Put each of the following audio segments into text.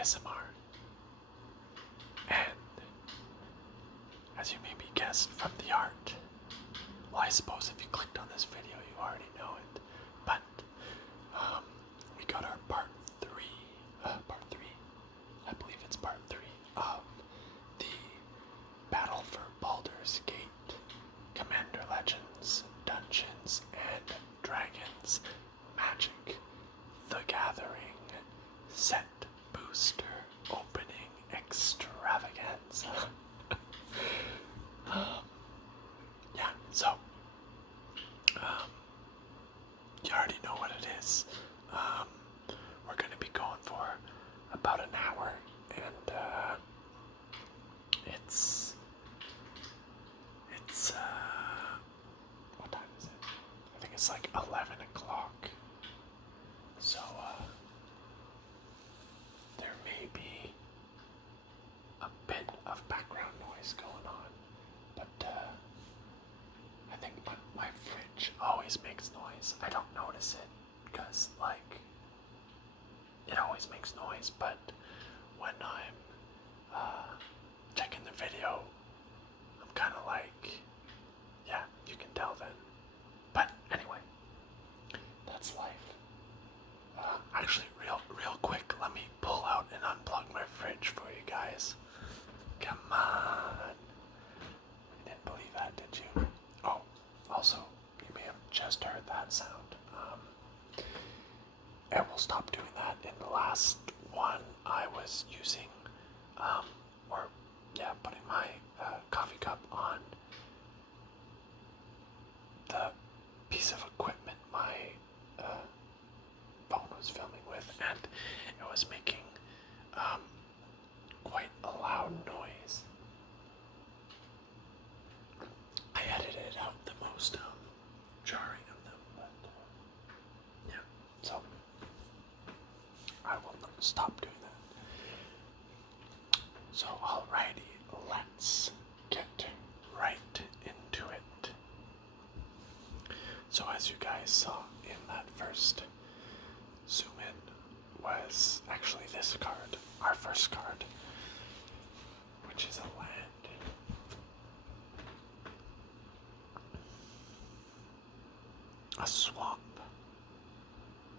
ASMR. And as you maybe guessed from the art, well, I suppose if you clicked on this video, you already know it. But we got our part three. I believe it's part three of the Battle for Baldur's Gate, Commander Legends, Dungeons and Dragons, Magic, The Gathering, Set Booster Opening Extravaganza. Yeah, so you already know what it is. We're going to be going for about an hour, and it's what time is it? I think it's like 11 o'clock. So there may be a bit of background noise going on, but I think my fridge always makes noise. I don't notice it because, like, it always makes noise, but when I'm checking the video, I'm kind of like, yeah, you can tell then. But anyway, that's life. Actually, real quick, let me pull out and unplug my fridge for you guys. Come on. You didn't believe that, did you? Oh, also, you may have just heard that sound. I will stop doing that. In the last one, I was using, putting my coffee cup on the piece of equipment my phone was filming with, and it was making quite a loud noise. I edited out the most jarring of them, but yeah, so I will stop doing that. So alrighty, let's get right into it. So as you guys saw in that first zoom in was actually this card, our first card, which is a land. A swamp.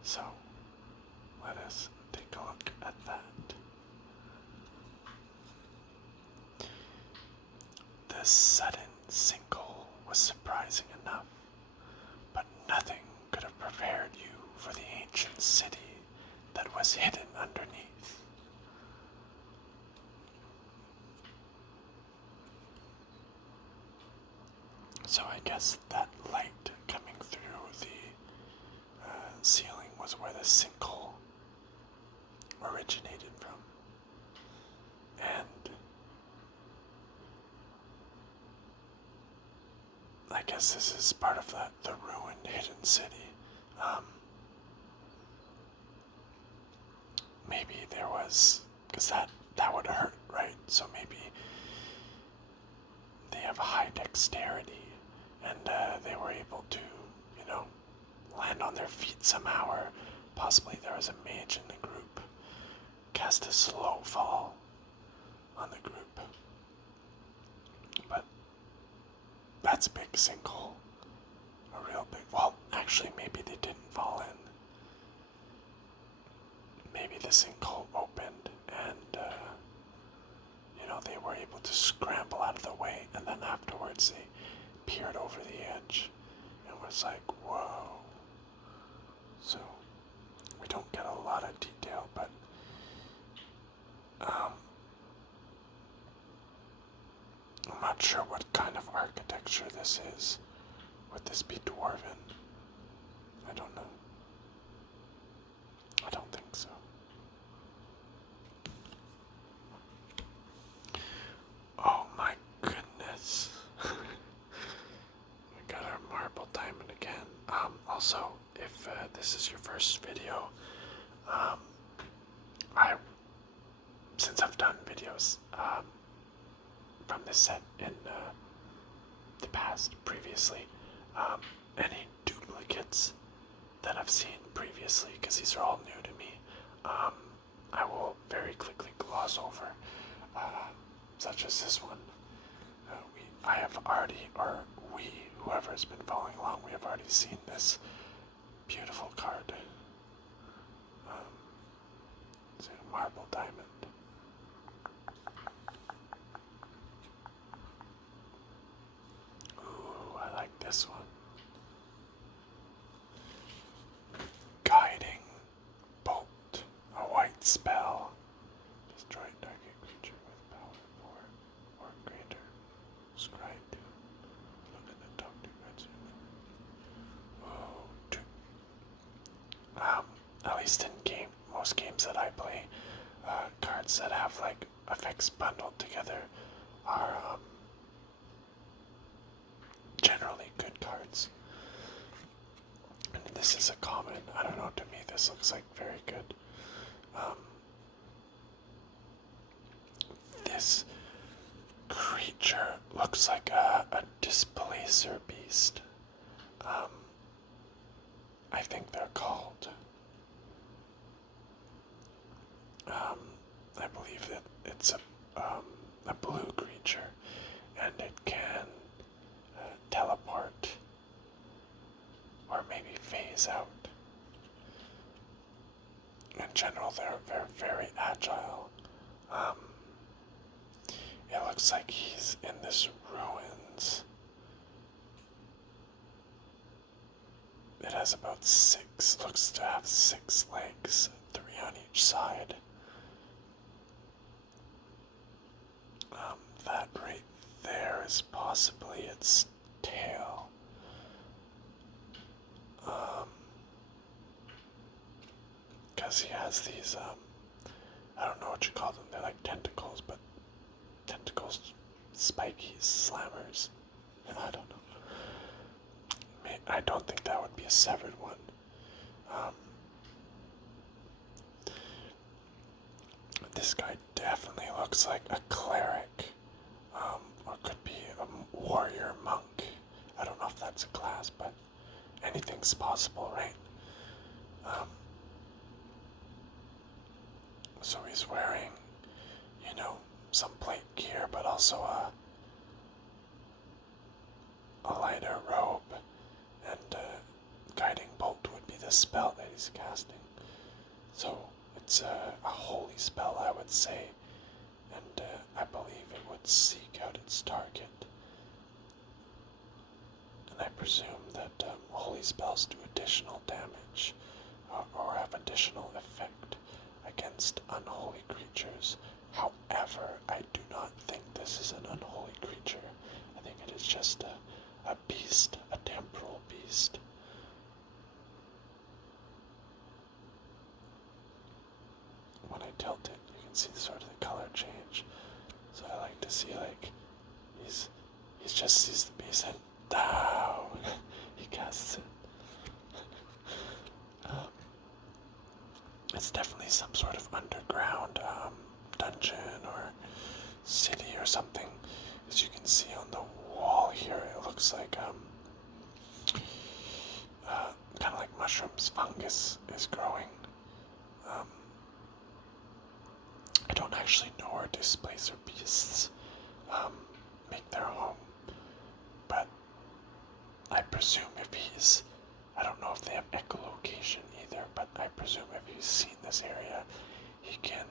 So let us take a look at that. The sudden sinkhole was surprising enough, but nothing could have prepared you for the ancient city that was hidden underneath. So I guess that light coming through the ceiling was where the sinkhole originated from. And I guess this is part of the ruined hidden city. Maybe there was, because that would hurt, right? So maybe they have high dexterity, and they were able to, land on their feet somehow, or possibly there was a mage in the group, cast a slow fall on the group. But that's a big sinkhole, a real big, well, actually maybe they didn't fall in. Maybe the sinkhole opened and, they were able to scramble out of the way, and then afterwards they peered over the edge and was like, whoa. So, we don't get a lot of detail, but, I'm not sure what kind of architecture this is. Would this be dwarven? I don't know. I don't think so. Oh my goodness. We got our marble diamond again. Also, if this is your first video, since I've done videos from this set in the past previously, any duplicates that I've seen previously, because these are all new to me, I will very quickly gloss over, such as this one. I have already, or we, whoever has been following along, we have already seen this beautiful card. It's a marble diamond. Ooh, I like this one. Guiding Bolt, a white spell. Destroy target creature with power 4 or greater. Scry 2. Look at the top 2 cards. Oh, 2. At least in most games that I play, cards that have like effects bundled together are generally good cards. And this is a common. I don't know, to me this looks like very good. This creature looks like a displacer beast. I think they're called. I believe that it's a blue creature, and it can teleport or maybe phase out. In general, they're very agile. It looks like he's in this ruins. It has about looks to have 6 legs, 3 on each side. That right there is possibly its tail. Because he has these, I don't know what you call them, they're like tentacles, but tentacles, spiky slammers. I don't know. I don't think that would be a severed one. This guy definitely looks like a cleric, or could be a warrior monk. I don't know if that's a class, but anything's possible, right? So he's wearing, some plate gear, but also a lighter robe, and guiding bolt would be the spell that he's casting. So it's a holy spell, I would say, and I believe it would seek out its target. And I presume that holy spells do additional damage or have additional effect against unholy creatures. However, I do not think this is an unholy creature. I think it is just a beast, a temporal beast. When I tilt it, you can see sort of the color change. So I like to see, like, he's just sees the beast and down he casts it. It's definitely some sort of underground dungeon or city or something. As you can see on the wall here, it looks like kind of like mushrooms, fungus is growing. I don't actually know where displacer beasts make their home, but I presume I don't know if they have echolocation either, but I presume if he's seen this area, he can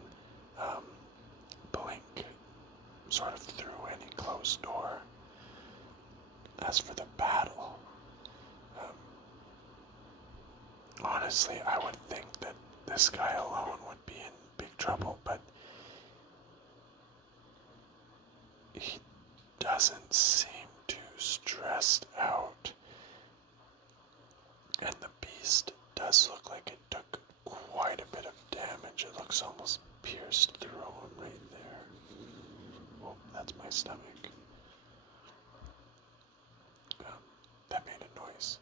blink sort of through any closed door. As for the battle, honestly, I would think that this guy alone would be in big trouble, but he doesn't seem too stressed out. And the beast does look like it took quite a bit of damage. It looks almost pierced through him right there. Oh, that's my stomach. That made a noise.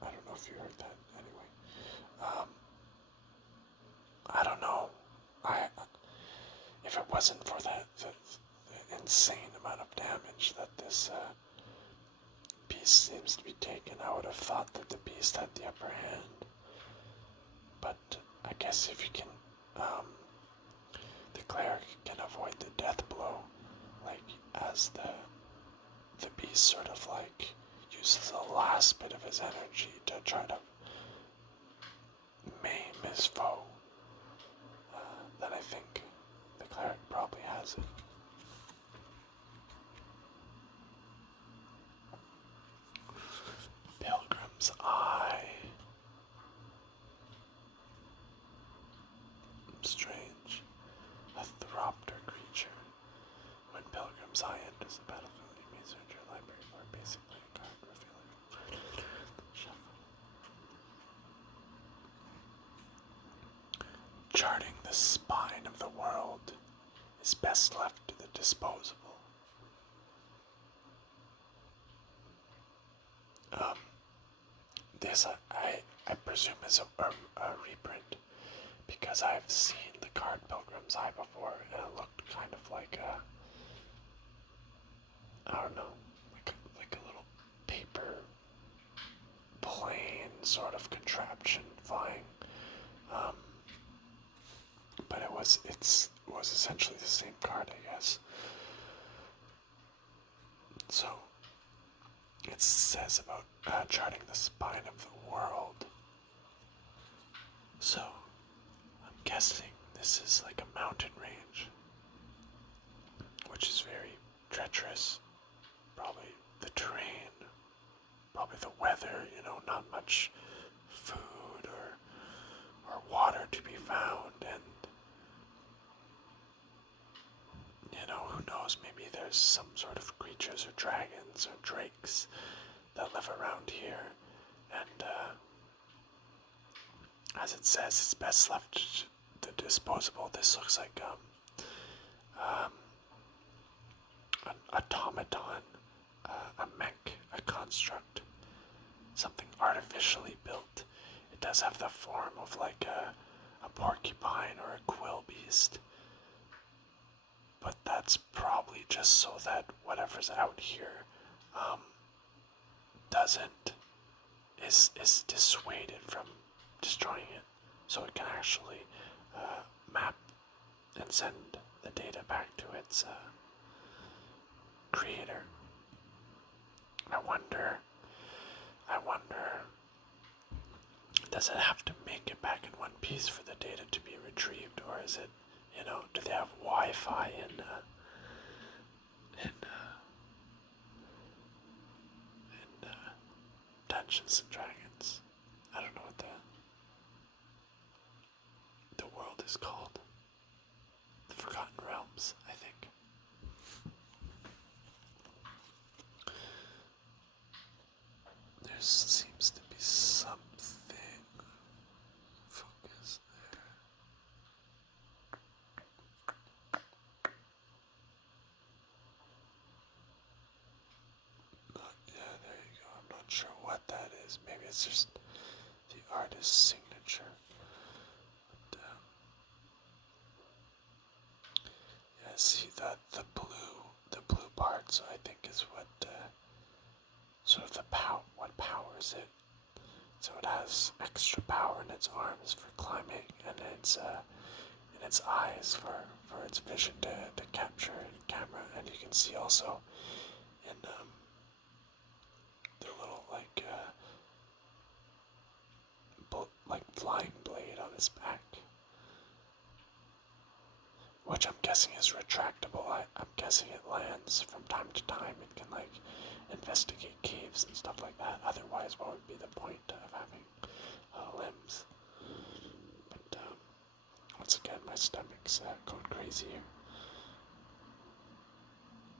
I don't know if you heard that. Anyway, I don't know. If it wasn't for the insane amount of damage that this beast seems to be taking, I would have thought that the beast had the upper hand. But I guess if you can the cleric can avoid the death blow, like as the beast sort of like uses the last bit of his energy to try to maim his foe. Then I think the cleric probably has it. Pilgrim's Eye. Strange. A Thropter creature. When Pilgrim's Eye enters the battlefield, you may search your library for basically a card revealing. Shuffle. Charting the spine of the world is best left to the disposable. This I presume is a reprint, because I've seen the card Pilgrim's Eye before, and it looked kind of like I don't know, like a little paper plane sort of contraption flying. But it was essentially the same card, I guess. So it says about charting the spine of the world. So I'm guessing this is like a mountain range, which is very treacherous. Probably the terrain, probably the weather, not much food or water to be found, and who knows, maybe there's some sort of creatures or dragons or drakes that live around here, and as it says, it's best left to disposable. This looks like an automaton, a mech, a construct, something artificially built. It does have the form of like a porcupine or a quill beast, but that's probably just so that whatever's out here is dissuaded from destroying it, so it can actually map and send the data back to its creator. I wonder, does it have to make it back in one piece for the data to be retrieved, or is it, do they have Wi-Fi in Dungeons and Dragons? I don't know what the world is called. The Forgotten Realms, I think. There seems to be something. Focus there. Yeah, there you go. I'm not sure what that is. Maybe it's just the artist's signature. But, yeah, see the blue parts, I think, is what sort of what powers it. So it has extra power in its arms for climbing, and in its eyes for its vision to capture in camera. And you can see also in the little like flying blade on his back, which I'm guessing is retractable. I'm guessing it lands from time to time. It can investigate caves and stuff like that. Otherwise, what would be the point of having limbs? But once again, my stomach's going crazy here.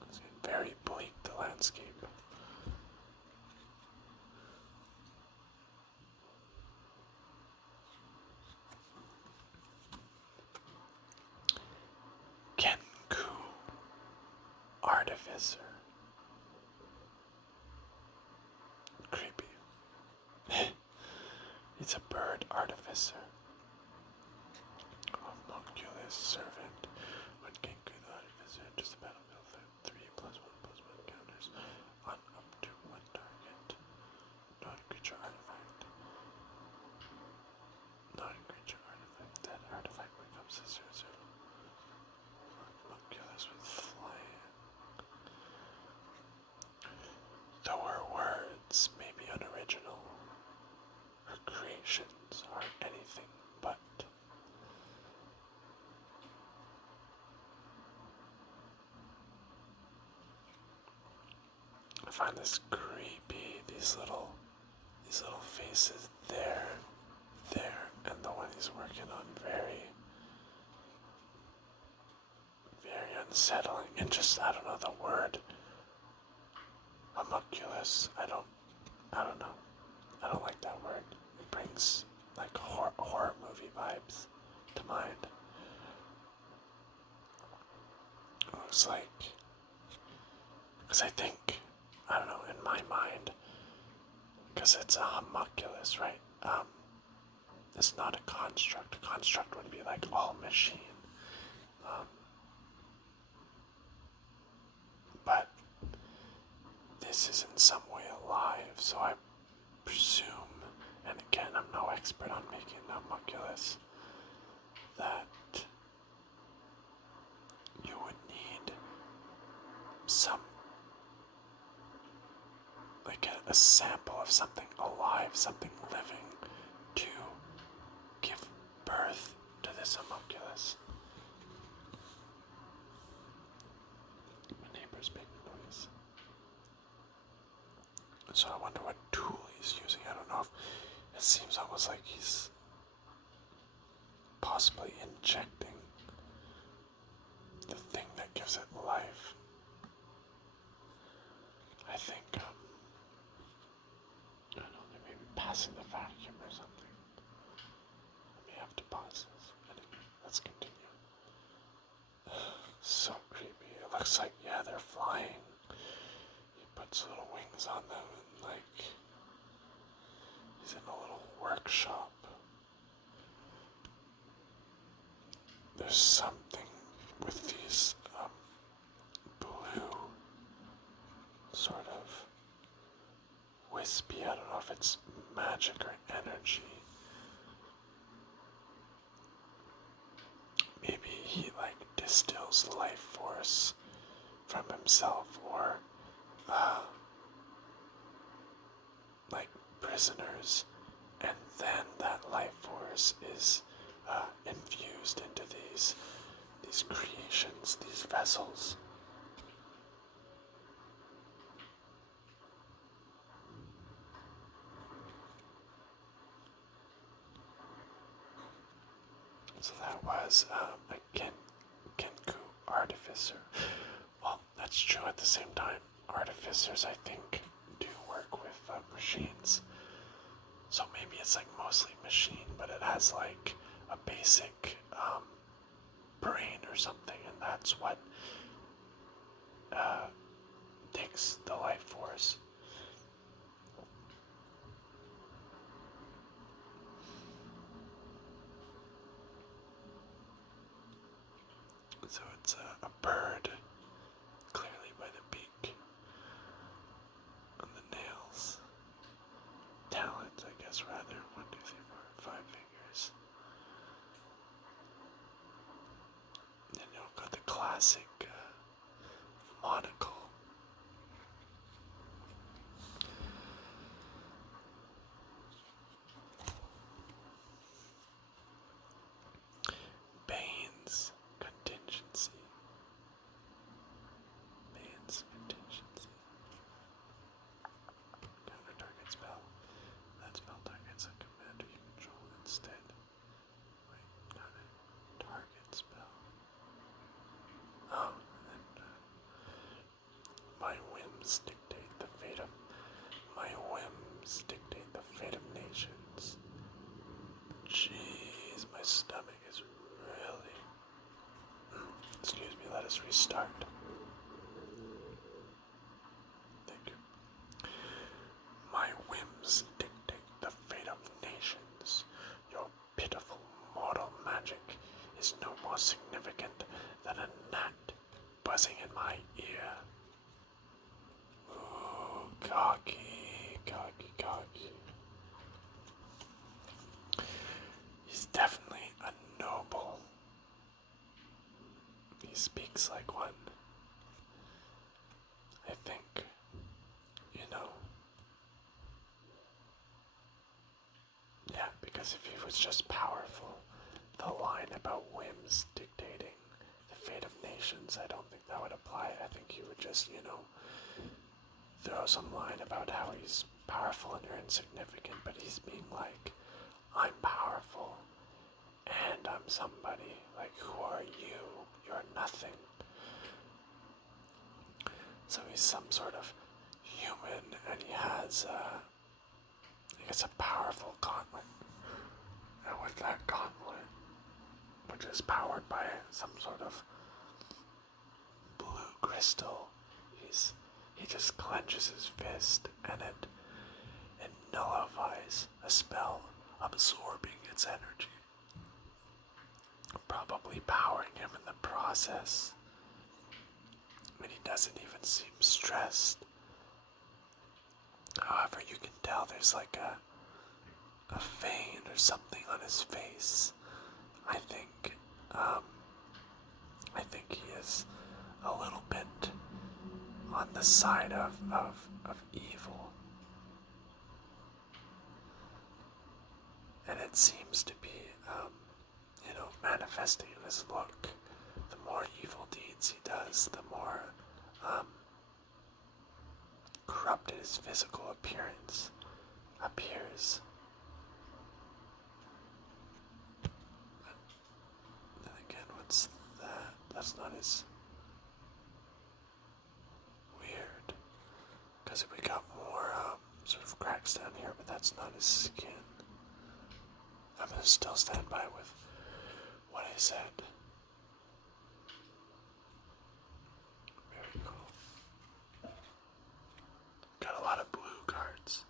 It's very bleak, the landscape. Kenku Artificer. Creepy. It's a bird artificer. Homunculus servant. When Kenku the Artificer enters the battlefield, 3+1/+1 counters on up to one target. Non-creature artifact. Non-creature artifact. That artifact becomes a 0/0. find this creepy. These little faces there, and the one he's working on very unsettling. And just I don't know the word. Homunculus. I don't know. I don't like that word. It brings like horror movie vibes to mind. It looks like, because I think, I don't know, in my mind, because it's a homunculus, right? It's not a construct. A construct would be like all machine. But this is in some way alive, so I presume, and again, I'm no expert on making a homunculus, that you would need some, like a sample of something alive, something living, to give birth to this homunculus. My neighbor's making noise. So I wonder what tool he's using. I don't know if it seems almost like he's possibly injecting the thing that gives it life. I think, I don't know, they may be passing the vacuum or something. I may have to pause this. Anyway, let's continue. So creepy. It looks like, yeah, they're flying. He puts little wings on them and, like, he's in a little workshop. There's something with these, blue, sort of wispy, I don't know if it's magic or energy. Maybe he, like, distills life force from himself, or, like, prisoners, and then that life force is, infused into these creations, these vessels. So that was a Kenku artificer. Well, that's true at the same time. Artificers, I think, do work with machines. So maybe it's like mostly machine, but it has like a basic brain or something, and that's what takes the life force. So it's a bird, clearly by the beak, on the nails, talons, I guess, rather. 1, 2, 3, 4, 5 fingers. Then you've got the classic monocle. Bane's contingency. Bane's contingency. Counter target spell. That spell targets a commander you control instead. Wait, not a target spell. Oh, and my whims dictate the fate of nations. Jeez, my stomach is really. Excuse me, let us restart. Thank you. My whims dictate the fate of nations. Your pitiful mortal magic is no more significant than a gnat buzzing in my ear. Ooh, cocky. He's definitely a noble. He speaks like one. I think, yeah, because if he was just powerful, the line about whims dictating the fate of nations, I don't think that would apply. I think he would just, throw some line about how he's powerful and you're insignificant, but he's being like, I'm powerful and I'm somebody. Like, who are you? You're nothing. So he's some sort of human, and he has, I guess, a powerful gauntlet. And with that gauntlet, which is powered by some sort of blue crystal, he just clenches his fist, and it nullifies a spell, absorbing its energy, probably powering him in the process. And he doesn't even seem stressed. However, you can tell there's like a vein or something on his face. I think he is a little bit on the side of evil. And it seems to be, manifesting in his look. The more evil deeds he does, the more corrupted his physical appearance appears. Then again, what's that? That's not as weird. Because we got more sort of cracks down here, but that's not his skin. I'm gonna still stand by with what I said. Very cool. Got a lot of blue cards.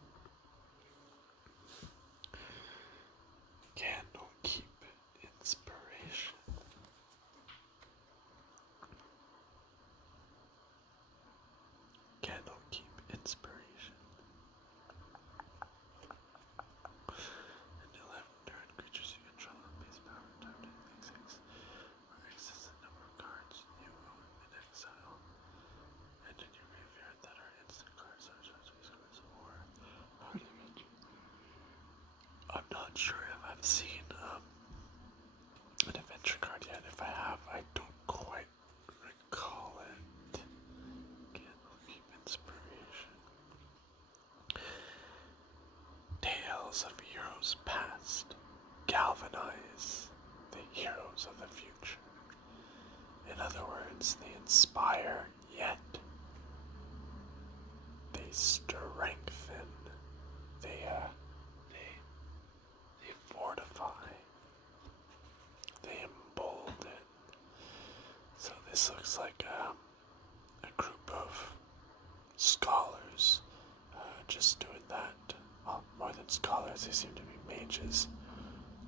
Candle keep inspiration. Candle keep inspiration. And 11 turn creatures you control have base power timed at 6 or excess the number of cards you own in exile. And in your graveyard that are instant cards such as base cards or party magic. I'm not sure if I've seen an adventure card yet. If I have, I don't quite recall it. Candle keep inspiration. Tales of heroes past galvanize the heroes of the future. In other words, they inspire, yet they strengthen. They fortify. They embolden. So this looks like a group of scholars just doing that. Well, more than scholars, they seem to be mages,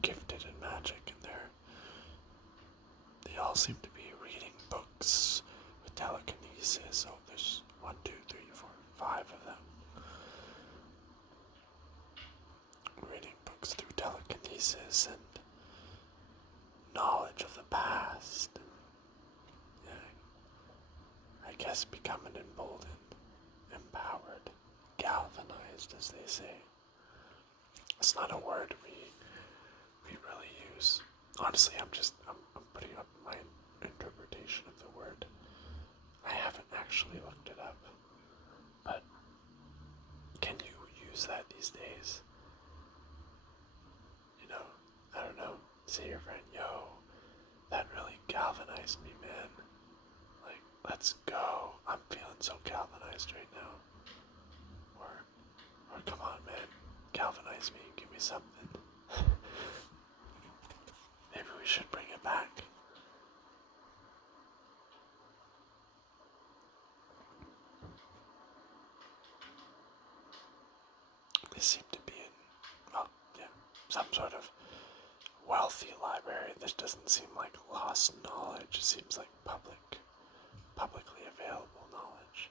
gifted in magic, and they all seem to be reading books with telekinesis. Oh, there's 1, 2, 3, 4, 5 of them. Reading books through telekinesis and knowledge of the past. Yeah, I guess becoming emboldened, empowered, galvanized, as they say. It's not a word we really use. Honestly, I'm putting up my interpretation of the word. I haven't actually looked it up. But can you use that these days? You know, I don't know, say to your friend, yo, that really galvanized me, man. Like, let's go. I'm feeling so galvanized right now. Or come on, man, galvanize me, give me something. Maybe we should bring it back. They seem to be in, some sort of wealthy library. This doesn't seem like lost knowledge. It seems like publicly available knowledge.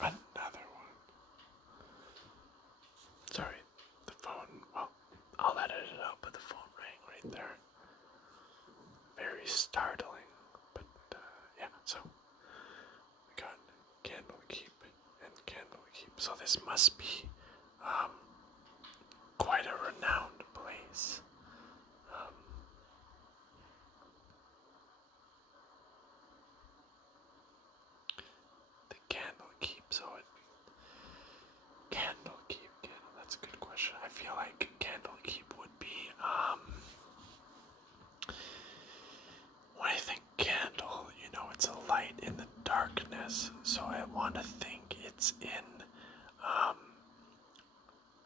Another one. Sorry, the phone, well, I'll edit it out, but the phone rang right there. Very startling, but yeah, so we got Candlekeep and Candlekeep. So this must be quite a renowned place.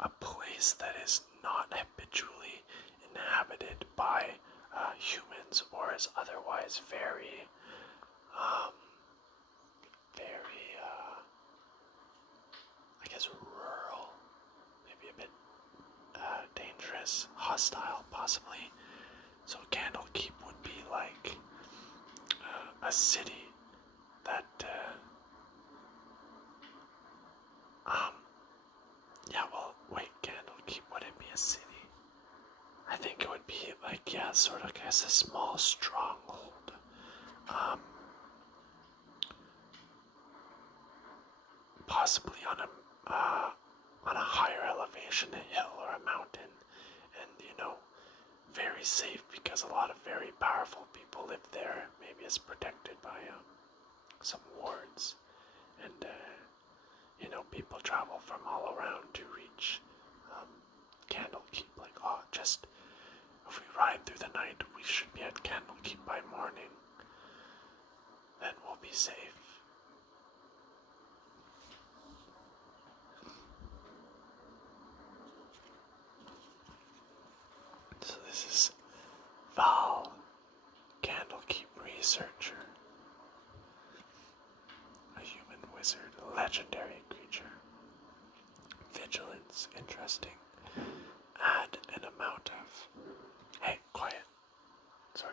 a place that is not habitually inhabited by humans or is otherwise very, I guess, rural, maybe a bit dangerous, hostile, possibly. So Candlekeep would be like a city that, yeah, well, wait, Candlekeep, would it be a city? I think it would be like, yeah, sort of, I guess, a small stronghold. Possibly on a higher elevation, a hill or a mountain, and very safe because a lot of very powerful people live there. Maybe it's protected by some wards, and people travel from all around to reach Candlekeep. Like, oh, just if we ride through the night, we should be at Candlekeep by morning. Then we'll be safe. So this is Val, Candlekeep researcher, a human wizard, a legendary creature. Vigilance, interesting. Add an amount of... Hey, quiet. Sorry.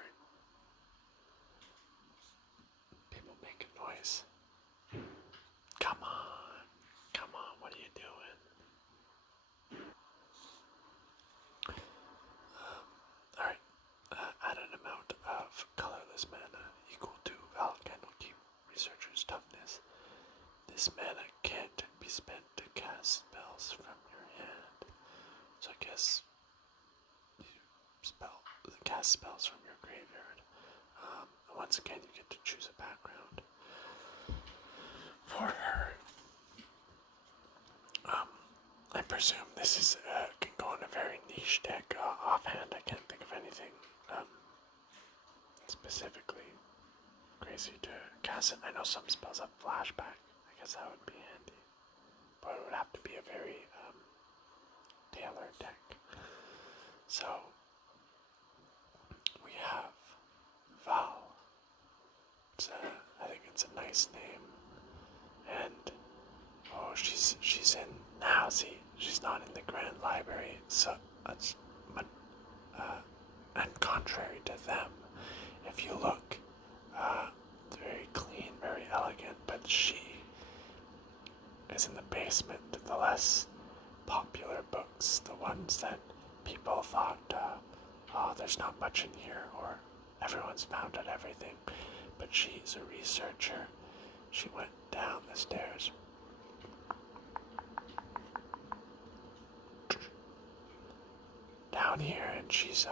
People making noise. Come on, what are you doing? Alright, add an amount of colorless mana equal to Val Candlekeep researcher's toughness. This mana can't be spent to cast spells from your hand. So I guess you cast spells from your graveyard. Once again, you get to choose a background for her. I presume this is can go in a very niche deck. Offhand, I can't think of anything specifically crazy to cast it. I know some spells have flashback. I guess that would be handy, but it would have to be a very tailored deck. So we have Val. I think it's a nice name, and she's in now. See, she's not in the Grand Library, so and contrary to them, if you look, very clean, very elegant, but she is in the basement, the less popular books, the ones that people thought, oh, there's not much in here, or everyone's found out everything. But she's a researcher. She went down the stairs. Down here, and she's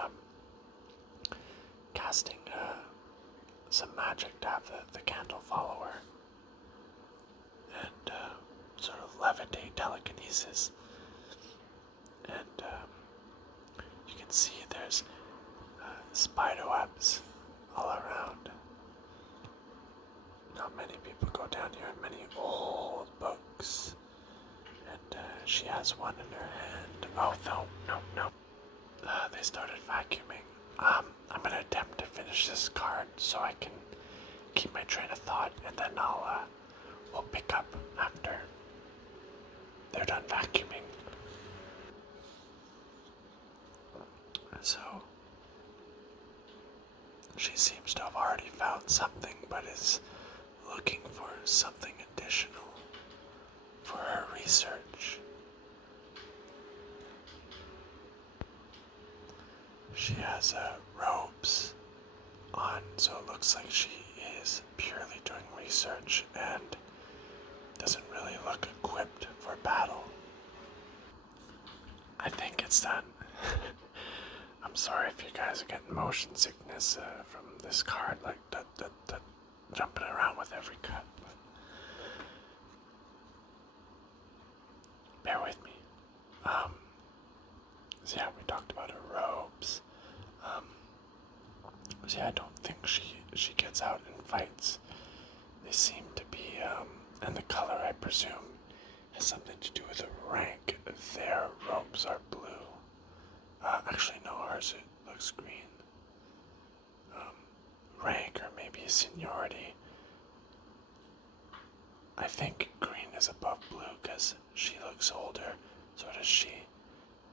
casting some magic to have the candle follow her, and sort of levitate, telekinesis. And you can see there's spider webs all around. Not many people go down here, and many old books. And she has one in her hand. Oh, no. They started vacuuming. I'm gonna attempt to finish this card so I can keep my train of thought, and then we'll pick up after they're done vacuuming. So she seems to have already found something, but is looking for something additional for her research. She has robes on, so it looks like she is purely doing research and doesn't really look equipped for battle. I think it's done. I'm sorry if you guys are getting motion sickness from this card, like jumping around with every cut. But bear with me. So yeah, we talked about her robes. So yeah, I don't think she gets out and fights. They seem to be, and the color, I presume, has something to do with the rank. Their seniority. I think green is above blue because she looks older, so does she.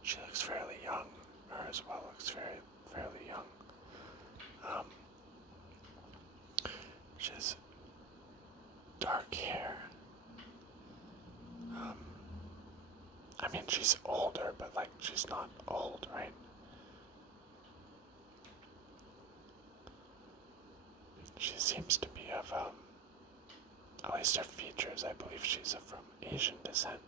She looks fairly young. Her as well looks fairly young. She has dark hair. I mean, she's older, but like, she's not old, right? She seems to be of, at least her features, I believe she's from Asian descent.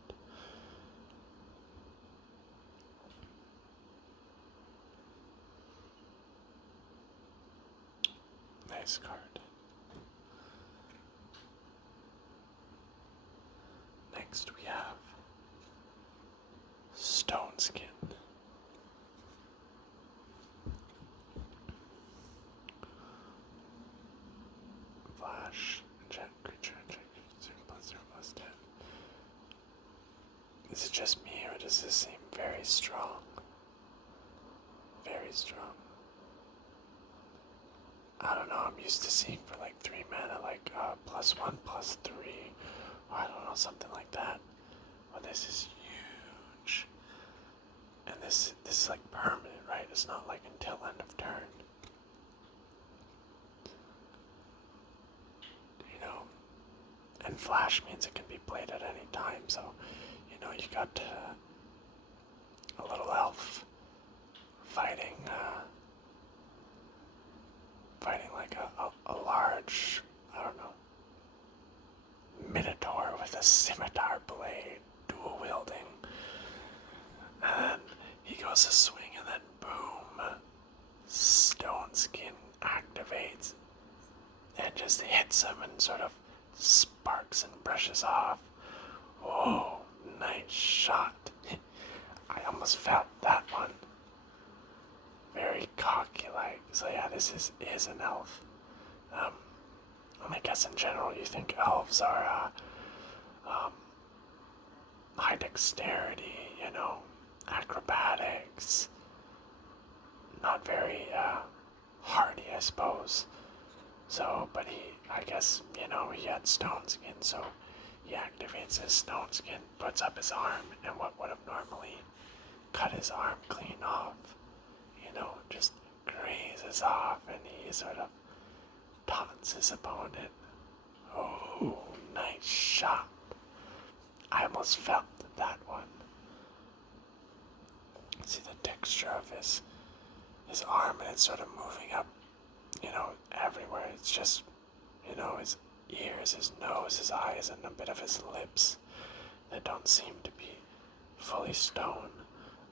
Nice card. Next we have Stone Skin. Flash, check, creature, check, 0+0/+10. Is it just me, or does this seem very strong? Very strong. I don't know, I'm used to seeing for like 3 mana, like +1/+3, or I don't know, something like that. Oh, this is huge. And this is like permanent, right? It's not like until end of turn. You know, and flash means it can be played at any time, so, you know, you got a little elf fighting like a large, I don't know, minotaur with a scimitar blade, dual wielding. And then he goes to swing, and then boom, Stone Skin activates and just hits him and sort of sparks and brushes off. Oh, nice shot. I almost felt that one. Very cocky like. So yeah, this is an elf. I guess in general you think elves are high dexterity, you know, acrobatics, not very hardy, I suppose. So, but I guess, you know, he had Stone Skin, so he activates his Stone Skin, puts up his arm, and what would have normally cut his arm clean off, you know, just grazes off, and he sort of taunts his opponent. Oh, nice shot. I almost felt that one. See the texture of his arm, and it's sort of moving up, you know, everywhere. It's just, you know, his ears, his nose, his eyes, and a bit of his lips that don't seem to be fully stone.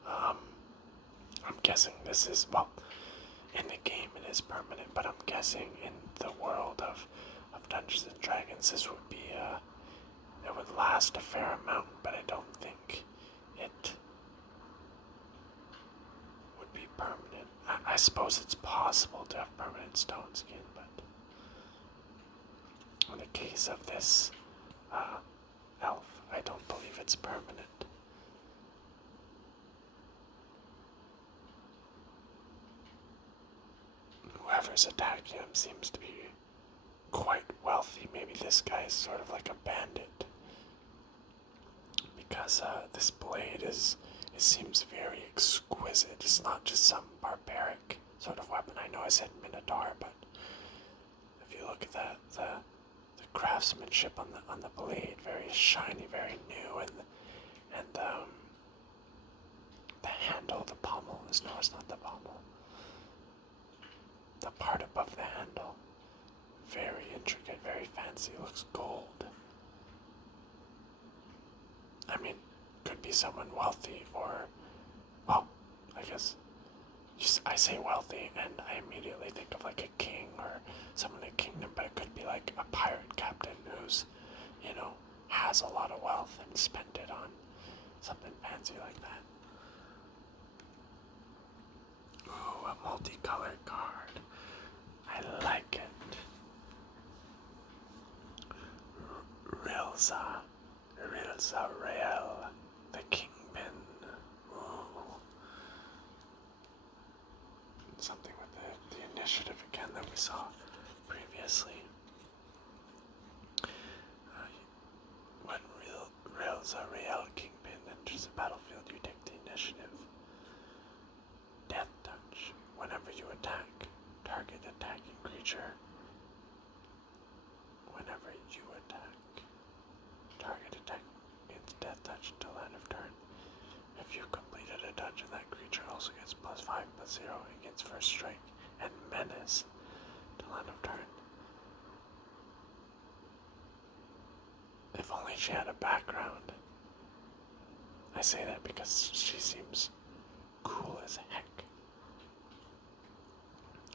I'm guessing this is, well, in the game it is permanent, but I'm guessing in the world of Dungeons and Dragons this would be, it would last a fair amount, but I don't think it would be permanent. I suppose it's possible to have permanent Stone Skin, but in the case of this elf, I don't believe it's permanent. Whoever's attacking him seems to be quite wealthy. Maybe this guy is sort of like a bandit, because this blade it seems very exquisite. It's not just some barbaric sort of weapon. I know I said minotaur, but if you look at the craftsmanship on the blade, very shiny, very new, and the handle, the pommel is, no, it's not the pommel. The part above the handle, very intricate, very fancy, looks gold. I mean, could be someone wealthy, or, well, I guess, I say wealthy and I immediately think of like a king or someone in a kingdom, but it could be like a pirate captain who's, you know, has a lot of wealth and spent it on something fancy like that. Ooh, a multicolored card. I like it. Rilza Rael, the Kingpin. Ooh. Something with the initiative again that we saw previously. obviously. When a real kingpin enters the battlefield, you take the initiative. Death touch. Whenever you attack, target attacking creature. Whenever you attack, target attack gets death touch until end of turn. If you completed a dungeon, that creature also gets +5/+0 against first strike and menace till end of turn. If only she had a background. I say that because she seems cool as heck.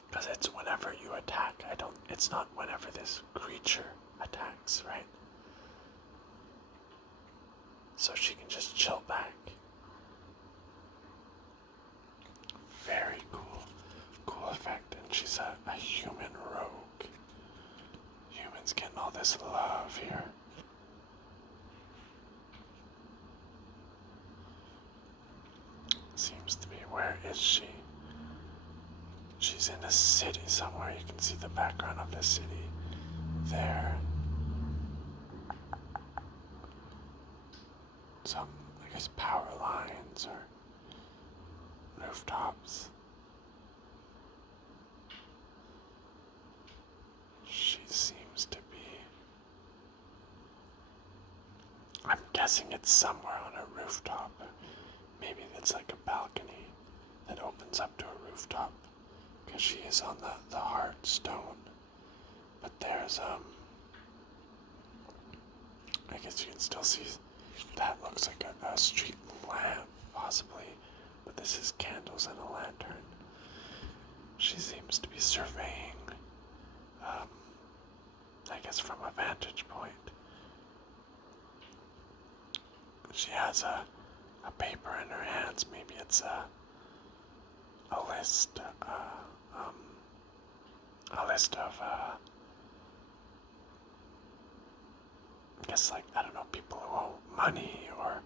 Because it's whenever you attack. It's not whenever this creature attacks, right? So she can just chill back. Very cool. Cool effect. And she's a human rogue. Humans getting all this love here. Seems to be, where is she? She's in a city somewhere. You can see the background of the city there. Some, I guess, power lines or rooftops. She seems to be... I'm guessing it's somewhere on a rooftop. Maybe it's like a balcony that opens up to a rooftop. Because she is on the hard stone. But there's, I guess you can still see, that looks like a street lamp, possibly. But this is candles and a lantern. She seems to be surveying, I guess from a vantage point. She has a paper in her hands. Maybe it's a list, of, I guess, like, I don't know, people who owe money or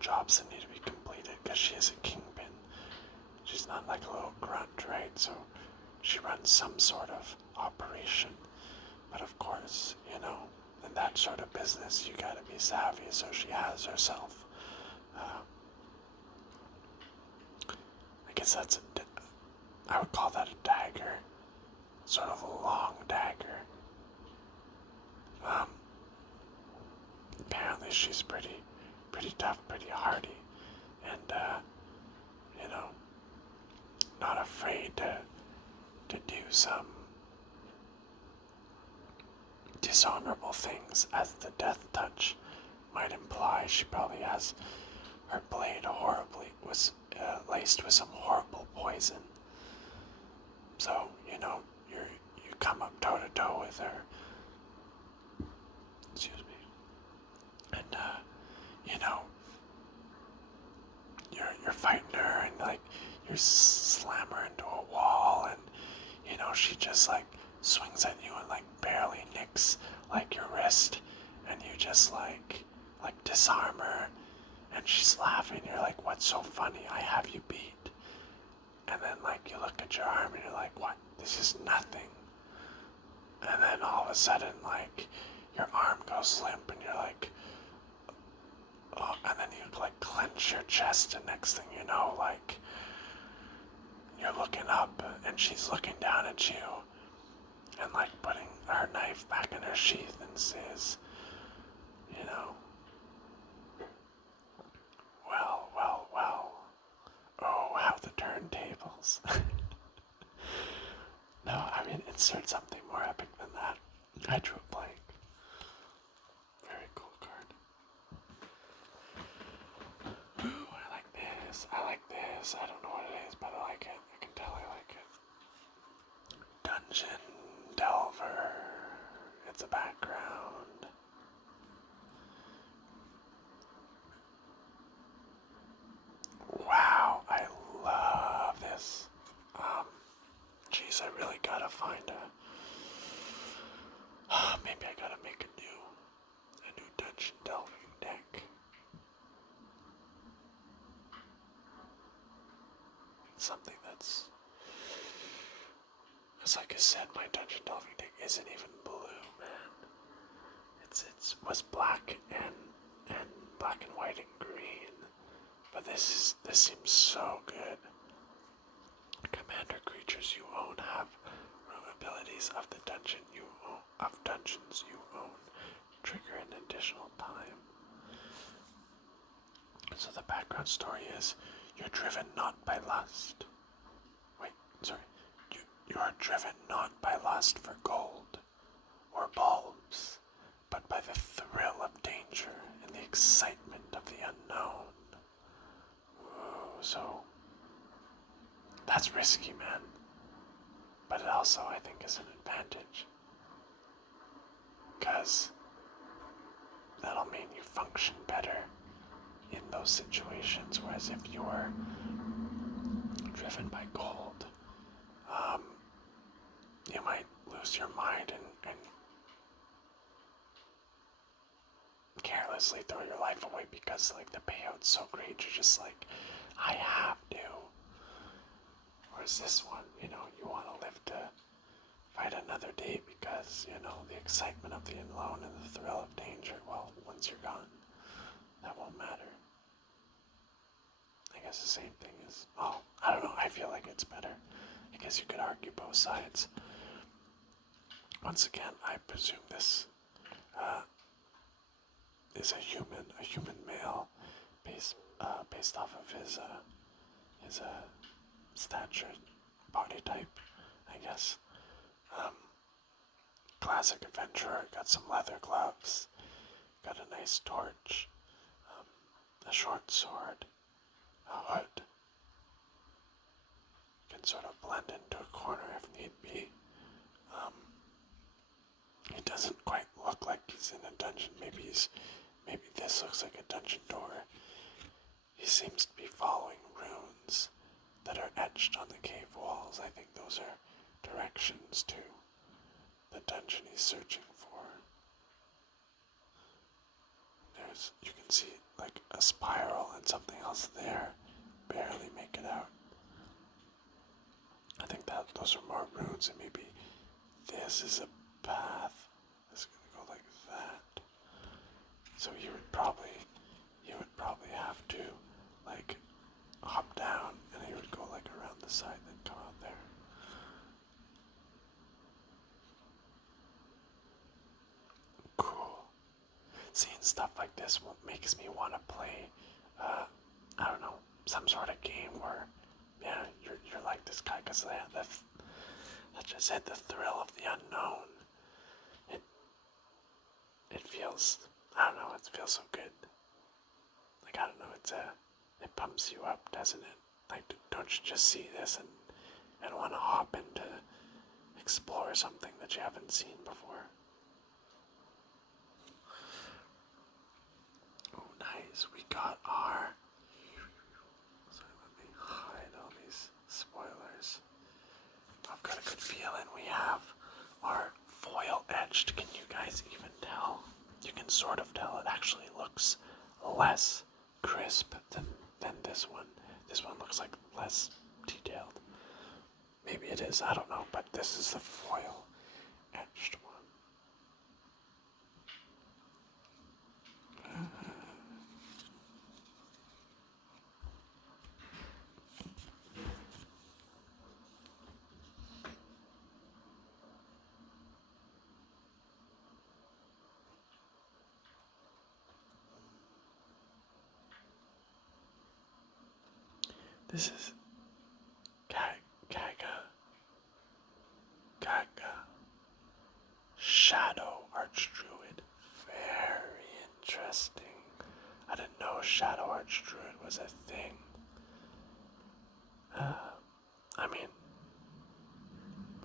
jobs that need to be completed, because she is a kingpin. She's not like a little grunt, right? So she runs some sort of operation. But of course, you know, in that sort of business, you gotta be savvy, so she has herself. I guess I would call that a dagger. Sort of a long dagger. Apparently she's pretty tough, pretty hardy, and, you know, not afraid to do some dishonorable things, as the death touch might imply. She probably has her blade laced with some horrible poison. So, you know, you come up toe to toe with her. Excuse me. And, you know, you're fighting her, and, like, you slam her into a wall, and, you know, she just, like, swings at you and, like, barely nicks, like, your wrist, and you just, like disarm her, and she's laughing. You're like, what's so funny? I have you beat. And then, like, you look at your arm, and you're like, what? This is nothing. And then all of a sudden, like, your arm goes limp, and you're like, oh, and then you, like, clench your chest, and next thing you know, like, you're looking up, and she's looking down at you, and, like, putting her knife back in her sheath, and says, you know, well, oh, how the turntables. No, I mean, insert something more epic than that. I drew a blank. Very cool card. Ooh, I like this. I don't know what it is, but I like it. I can tell I like it. Dungeon Delver. It's a background. Wow, I love this. Geez, I really gotta find maybe I gotta make a new dungeon delving deck. Something that's As like I said, my dungeon delving deck isn't even blue, man. It was black and black and white and green, but this seems so good. Commander creatures you own have room abilities of the dungeon you own, of dungeons you own. Trigger an additional time. So the background story is you're driven not by lust. Wait, sorry. You are driven not by lust for gold or bulbs, but by the thrill of danger and the excitement of the unknown. Ooh, so that's risky, man. But it also, I think, is an advantage. Because that'll mean you function better in those situations, whereas if you're driven by gold, you might lose your mind and carelessly throw your life away because like the payout's so great, you're just like, I have to. Whereas this one, you want to live to fight another day because, the excitement of the unknown and the thrill of danger, well, once you're gone, that won't matter. I guess the same thing is, I don't know, I feel like it's better. I guess you could argue both sides. Once again, I presume this is a human male, based off of his stature, body type, I guess. Classic adventurer, got some leather gloves, got a nice torch, a short sword, a hood. Can sort of blend into a corner if need be. He doesn't quite look like he's in a dungeon. Maybe this looks like a dungeon door. He seems to be following runes that are etched on the cave walls. I think those are directions to the dungeon he's searching for. You can see like a spiral and something else there. Barely make it out. I think that those are more runes, and maybe this is a path. It's gonna go like that. So you would probably have to like hop down, and he would go like around the side and come out there. Cool. Seeing stuff like this makes me want to play, I don't know, some sort of game where, yeah, you're like this guy, because that's just it, the thrill of the unknown. It feels, I don't know, it feels so good. Like, I don't know, it pumps you up, doesn't it? Like, don't you just see this and want to hop in to explore something that you haven't seen before? Oh, nice. We got our... Sorry, let me hide all these spoilers. I've got a good feeling we have our foil etched. Can you guys even tell? You can sort of tell. It actually looks less crisp than this one. This one looks like less detailed. Maybe it is, I don't know, but this is the foil etched one. This is Gaga Shadow Archdruid. Very interesting. I didn't know Shadow Archdruid was a thing. I mean,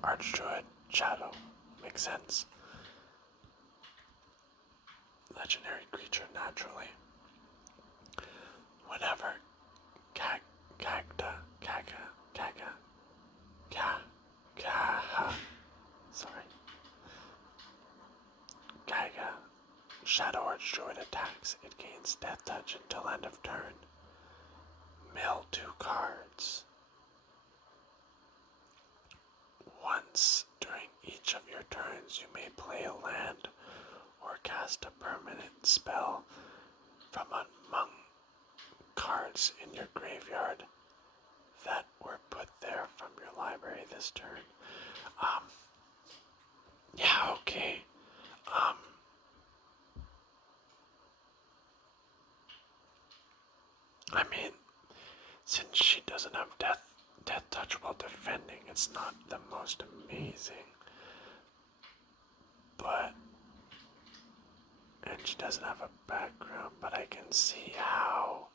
Archdruid, Shadow, makes sense. Legendary creature naturally. Whenever Shadow Archdruid attacks, it gains Death Touch until end of turn. Mill 2 cards. 1 Once during each of your turns, you may play a land or cast a permanent spell from among cards in your graveyard that were put there from your library this turn. Yeah, okay. I mean, since she doesn't have death touch while defending, it's not the most amazing. But, and she doesn't have a background, but I can see how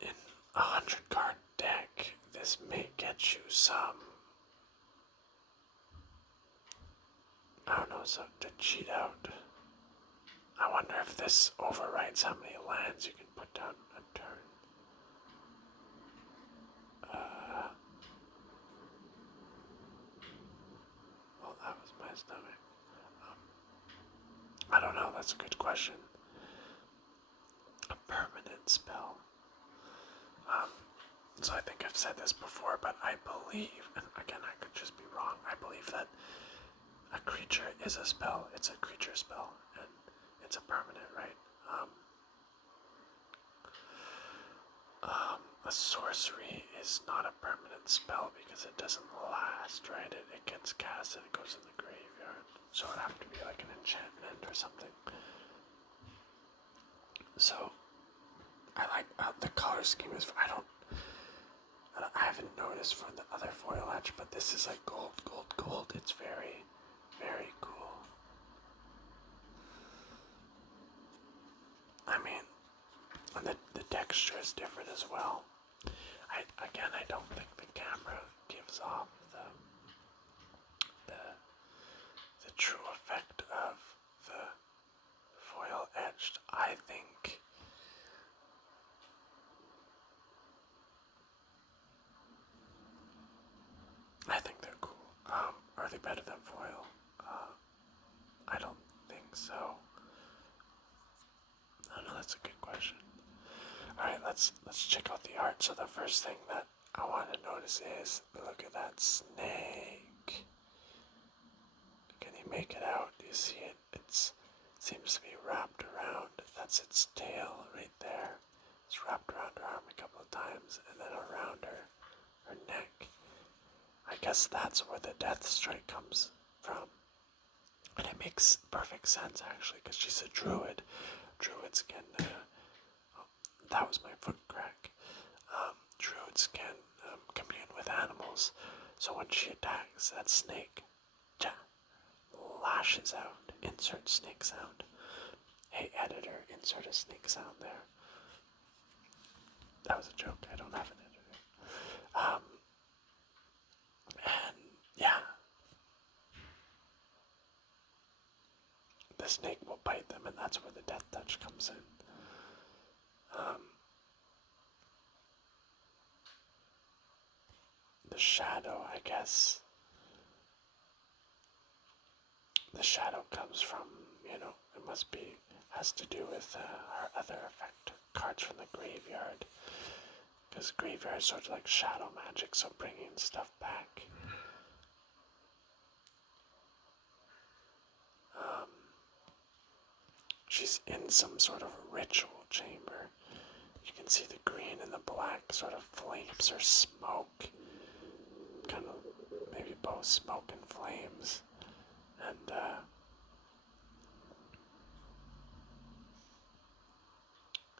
in a 100-card deck, this may get you some, I don't know, so to cheat out. I wonder if this overrides how many lands you can put down a turn. Well, that was my stomach. I don't know, that's a good question. A permanent spell. So I think I've said this before, but I believe, and again I could just be wrong, I believe that a creature is a spell. It's a creature spell, and it's a permanent, right? A sorcery is not a permanent spell because it doesn't last, right? It gets cast and it goes in the graveyard. So it'd have to be like an enchantment or something. So I like the color scheme is. I haven't noticed from the other foil etch, but this is like gold, gold, gold. It's very, very cool. I mean, and the texture is different as well. I don't think the camera gives off the true effect of the foil etched. I think they're cool. Are they better than foil? I don't think so. I don't know, that's a good question. Alright, let's check out the art. So the first thing that I want to notice is, look at that snake. Can you make it out? Do you see it? It seems to be wrapped around. That's its tail right there. It's wrapped around her arm a couple of times, and then around her neck. I guess that's where the death strike comes from. And it makes perfect sense, actually, because she's a druid. Druids can, that was my foot crack. Druids can commune with animals. So when she attacks, that snake lashes out. Insert snake sound. Hey editor, insert a snake sound there. That was a joke. I don't have an editor. And yeah, the snake will bite them, and that's where the death touch comes in. The shadow, I guess. The shadow comes from, it has to do with our other effect cards from the graveyard. Because graveyard is sort of like shadow magic, so bringing stuff back. She's in some sort of ritual chamber. You can see the green and the black sort of flames or smoke. Kind of maybe both smoke and flames. And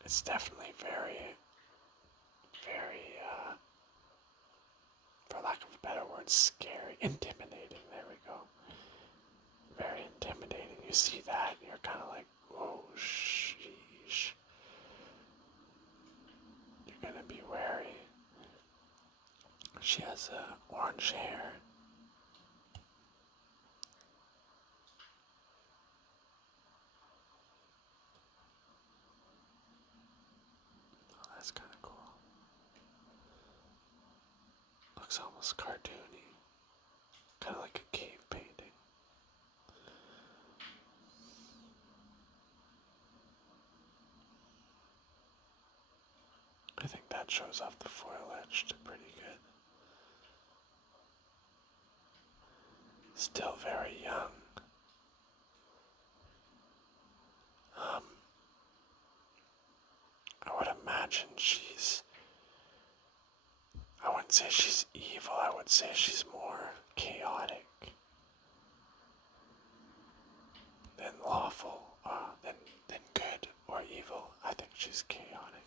it's definitely very, very, for lack of a better word, scary, intimidating. There we go. Very intimidating. You see that, and you're kind of like, whoa, sheesh. You're gonna be wary. She has orange hair. Oh, that's kind of cool. Looks almost cartoony. Kind of like a cave painting. I think that shows off the foil etched pretty good. Still very young. I would imagine I wouldn't say she's evil, I would say she's more chaotic than lawful, than good or evil. I think she's chaotic.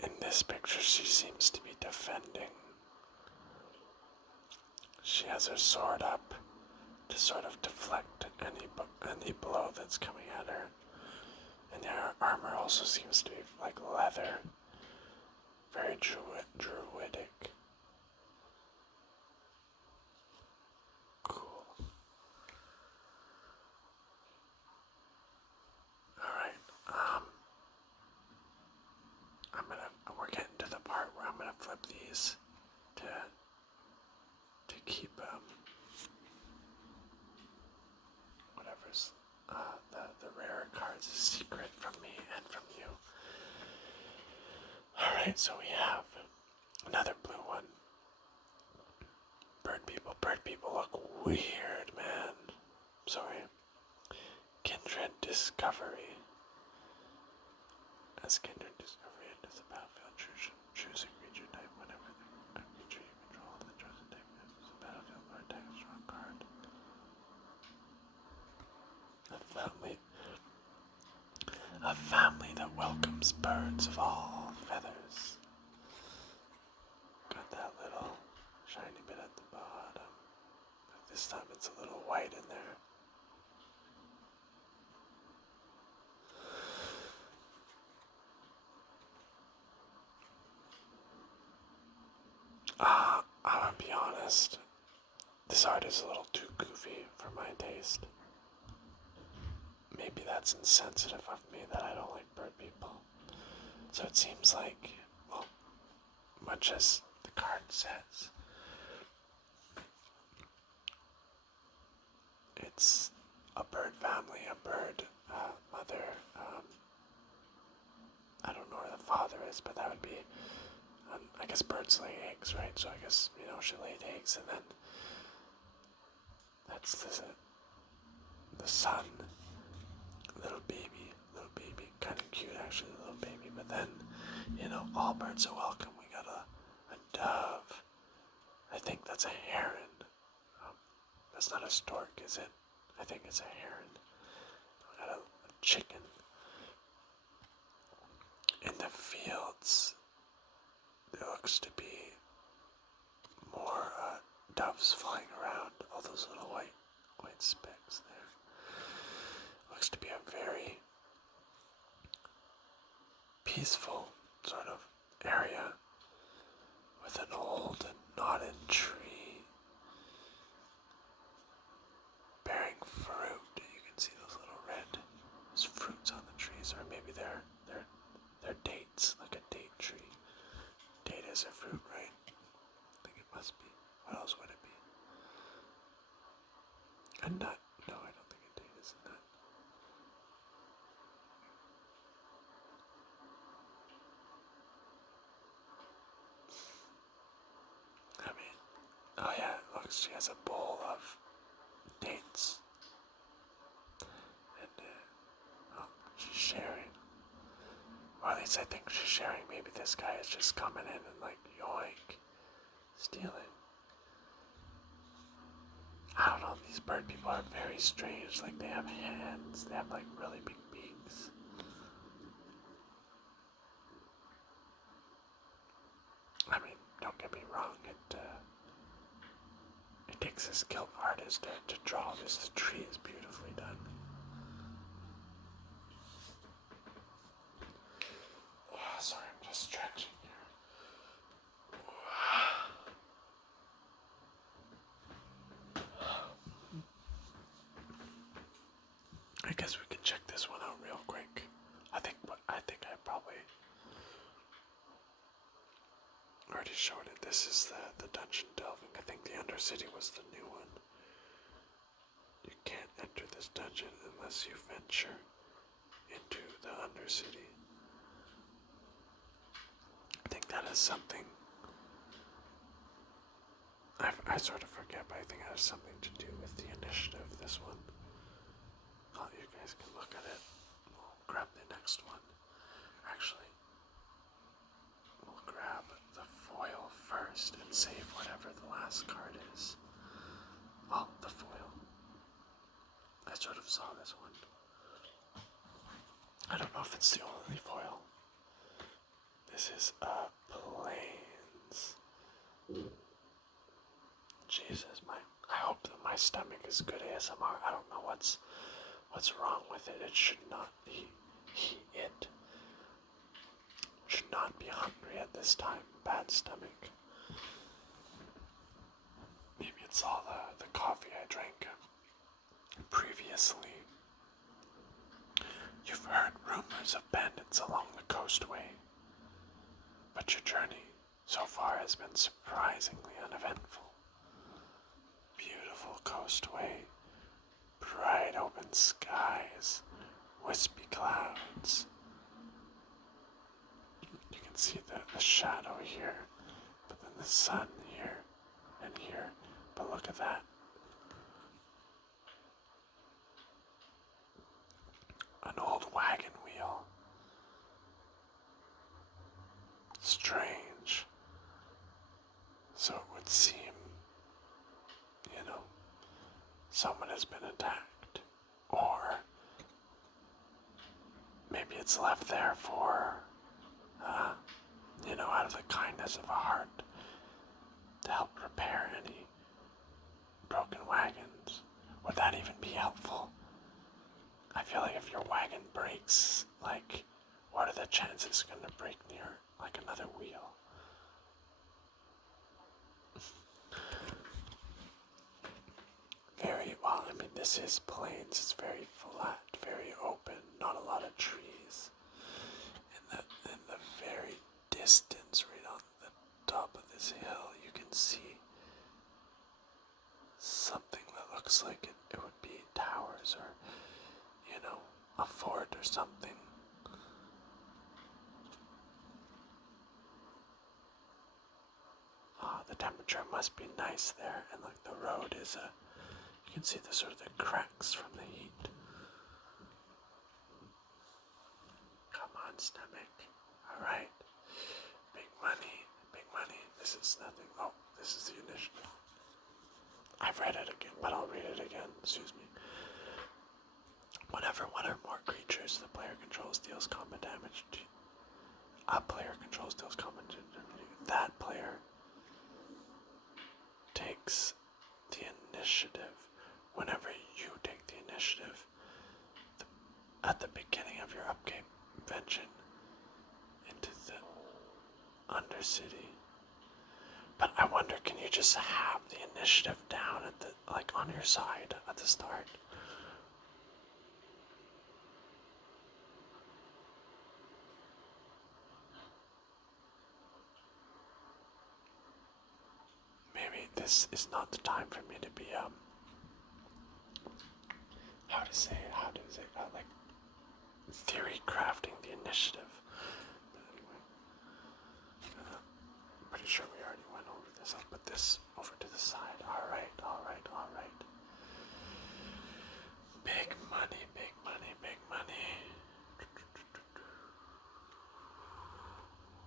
In this picture, she seems to be defending. She has her sword up to sort of deflect any blow that's coming at her. And her armor also seems to be like leather. Very druidic. Cool. Alright, we're getting to the part where I'm gonna flip these to keep whatever's the rarer cards a secret from me and from you. Alright, so we have another blue one. Bird people look weird, man. Sorry. Kindred Discovery. As Kindred Discovery enters the battlefield, choose a creature type whenever the creature you control the chosen type enters the battlefield or attacks a strong card. A family that welcomes birds of all feathers. Got that little shiny bit at the bottom. But this time it's a little white in there. I'm gonna be honest. This art is a little too goofy for my taste. Maybe that's insensitive of me that I don't like bird people. So it seems like, well, much as the card says, it's a bird family, a bird mother. I don't know where the father is, but that would be, I guess birds lay eggs, right? So I guess, she laid eggs, and then that's the son. Little baby, kind of cute actually, little baby. But then, all birds are welcome. We got a dove. I think that's a heron. That's not a stork, is it? I think it's a heron. We got a chicken. In the fields, there looks to be more doves flying around. All those little white specks there. Looks to be a very peaceful sort of area with an old and knotted tree bearing fruit. You can see those little red fruits on the trees, or maybe they're dates, like a date tree. Date is a fruit, right? I think it must be. What else would it be? A nut? No, I don't think a date is a nut. Oh yeah, it looks, she has a bowl of dates. And, she's sharing. Or at least I think she's sharing. Maybe this guy is just coming in and like, yoink, stealing. I don't know, these bird people are very strange. Like, they have hands, they have like really big beaks. I mean, don't get me wrong, it takes a skilled artist to draw this. The tree is beautifully done. Oh, sorry, I'm just stretching here. I guess we could check this one out real quick. I think I probably already showed it. This is the dungeon delving. I think the Undercity was the new one. You can't enter this dungeon unless you venture into the Undercity. I think that is something. I sort of forget, but I think it has something to do with the initiative, this one. Oh, you guys can look at it. We'll grab the next one. Actually, we'll grab the foil first and save whatever the last card is. Oh, the foil. I sort of saw this one. I don't know if it's the only foil. This is plains. Jesus, I hope that my stomach is good ASMR. I don't know what's wrong with it. It should not be. It should not be hungry at this time. Bad stomach. Maybe it's all the coffee I drank previously. You've heard rumors of bandits along the coastway, but your journey so far has been surprisingly uneventful. Beautiful coastway, bright open skies, wispy clouds. You can see the shadow here, but then the sun here and here. But look at that. An old wagon wheel. Strange. So it would seem, someone has been attacked. Or maybe it's left there for, out of the kindness of a heart to help repair any broken wagons. Would that even be helpful? I feel like if your wagon breaks, what are the chances it's going to break near, another wheel? This is plains. It's very flat, very open, not a lot of trees. In the very distance, right on the top of this hill, you can see something that looks like it would be towers or, a fort or something. The temperature must be nice there, and the road is you can see the cracks from the heat. Come on, stomach. Alright. Big money, big money. This is nothing. Oh, this is the initiative. I've read it again, but I'll read it again. Excuse me. Whenever one or more creatures the player controls deals combat damage to a player controls deals combat damage, that player takes the initiative. Whenever you take the initiative at the beginning of your upkeep venture into the Undercity. But I wonder, can you just have the initiative down at the on your side at the start? Maybe this is not the time for me to be theory crafting the initiative. But anyway, I'm pretty sure we already went over this. I'll put this over to the side. Alright. Big money, big money, big money.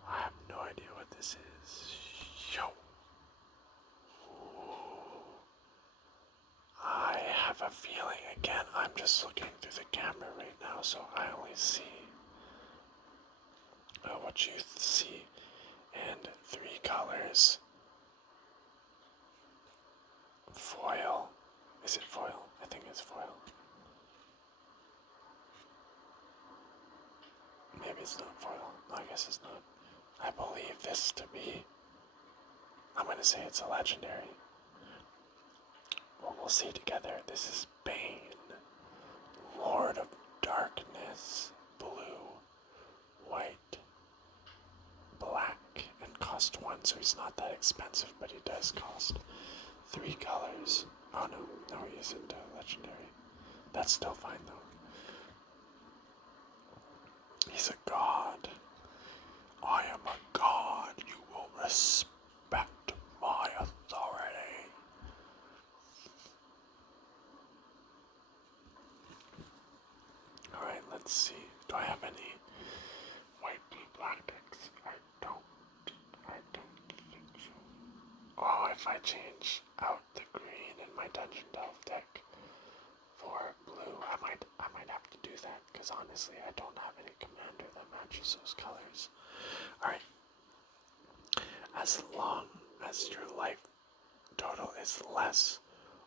I have no idea what this is. Yo. I have a feeling, again, I'm just looking through the camera right now, so I only see what you see, and 3 colors. Foil. Is it foil? I think it's foil. Maybe it's not foil. No, I guess it's not. I believe this to be, I'm gonna say it's a legendary. Well, we'll see together. This is Bane, Lord of Darkness, blue, white, black, and cost 1, so he's not that expensive, but he does cost 3 colors. Oh no, he isn't legendary. That's still fine though. He's a god. I am a god. You will respect my authority. Alright, let's see. Do I have any white blue black decks? I don't think so. Oh, if I change out the green in my Dungeon Delve deck for blue, I might have to do that, because honestly I don't have any commander that matches those colors. Alright. As long as your life total is less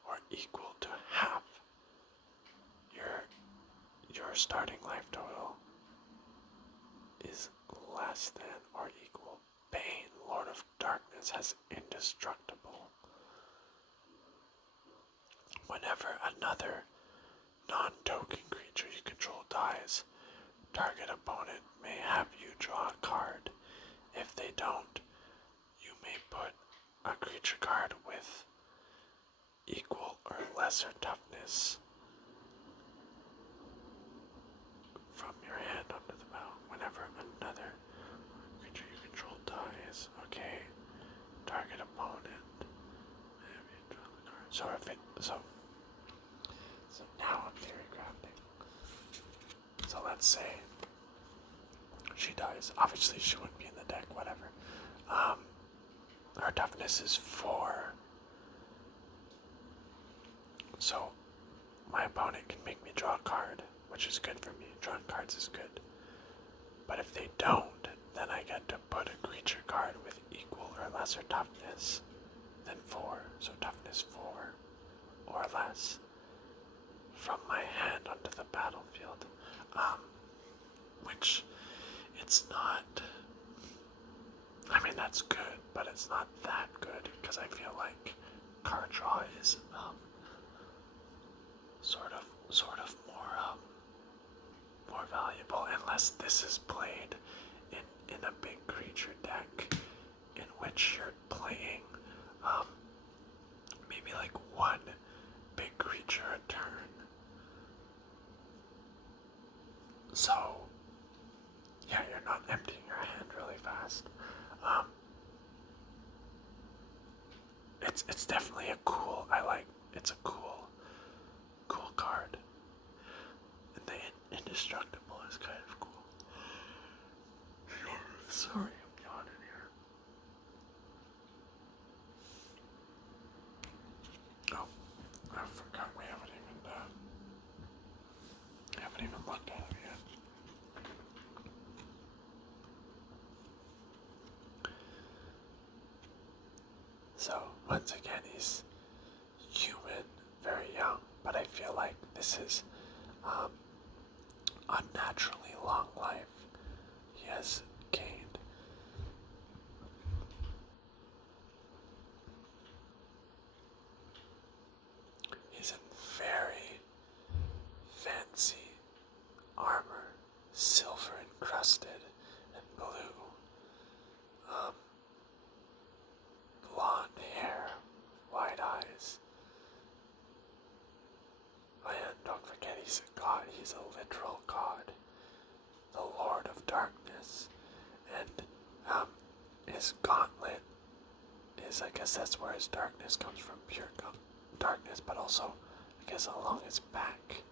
or equal to half your starting life total is less than or equal. Bane, Lord of Darkness, has indestructible. Whenever another non-token creature you control dies, target opponent may have you draw a card. If they don't, you may put a creature card with equal or lesser toughness from your hand onto the battle. Whenever another creature you control dies, okay, target opponent may have you draw the card. So now I'm theory crafting. So let's say she dies. Obviously she wouldn't be in the deck, whatever. Her toughness is 4. So my opponent can make me draw a card, which is good for me. Drawing cards is good. But if they don't, then I get to put a creature card with equal or lesser toughness than 4. So toughness 4 or less from my hand onto the battlefield. Which it's not. I mean, that's good, but it's not that good, because I feel like card draw is sort of more valuable, unless this is played in a big creature deck in which you're playing maybe like one big creature a turn. So yeah, you're not emptying your hand really fast. It's definitely it's a cool card. And the indestructible is kind of cool. Sorry, I'm yawning here. Oh, I forgot we haven't even looked at it yet. So, once again, he's human, very young, but I feel like this is unnaturally long life he has gained. He's in very fancy armor, silver encrusted and blue. Blonde hair, wide eyes. And don't forget, he's a god. He's a literal god, the Lord of Darkness. And his gauntlet is, I guess that's where his darkness comes from, pure darkness, but also, I guess along his back,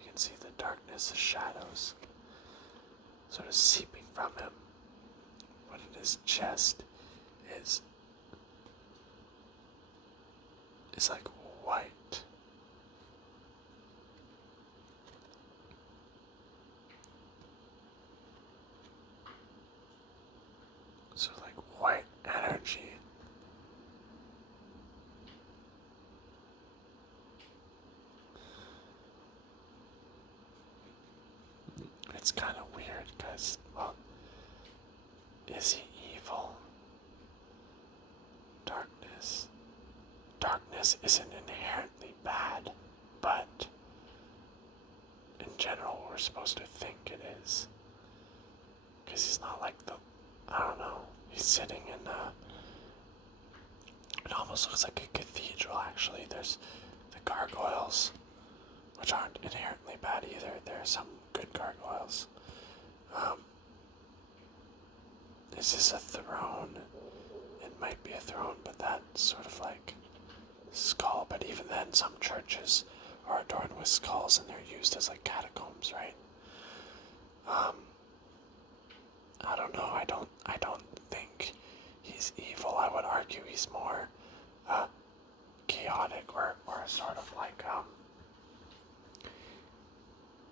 you can see the darkness, the shadows, sort of seeping from him. But in his chest is like white. So like white energy. It's kind of weird because, well, is he evil? Darkness isn't inherently bad, but in general we're supposed to think it is. Because he's not like I don't know, he's sitting in it almost looks like a cathedral actually. There's the gargoyles which aren't inherently bad either. There are some good gargoyles. Is this a throne? It might be a throne, but that's sort of like skull. But even then, some churches are adorned with skulls, and they're used as like catacombs, right? I don't know. I don't think he's evil. I would argue he's more chaotic, or sort of like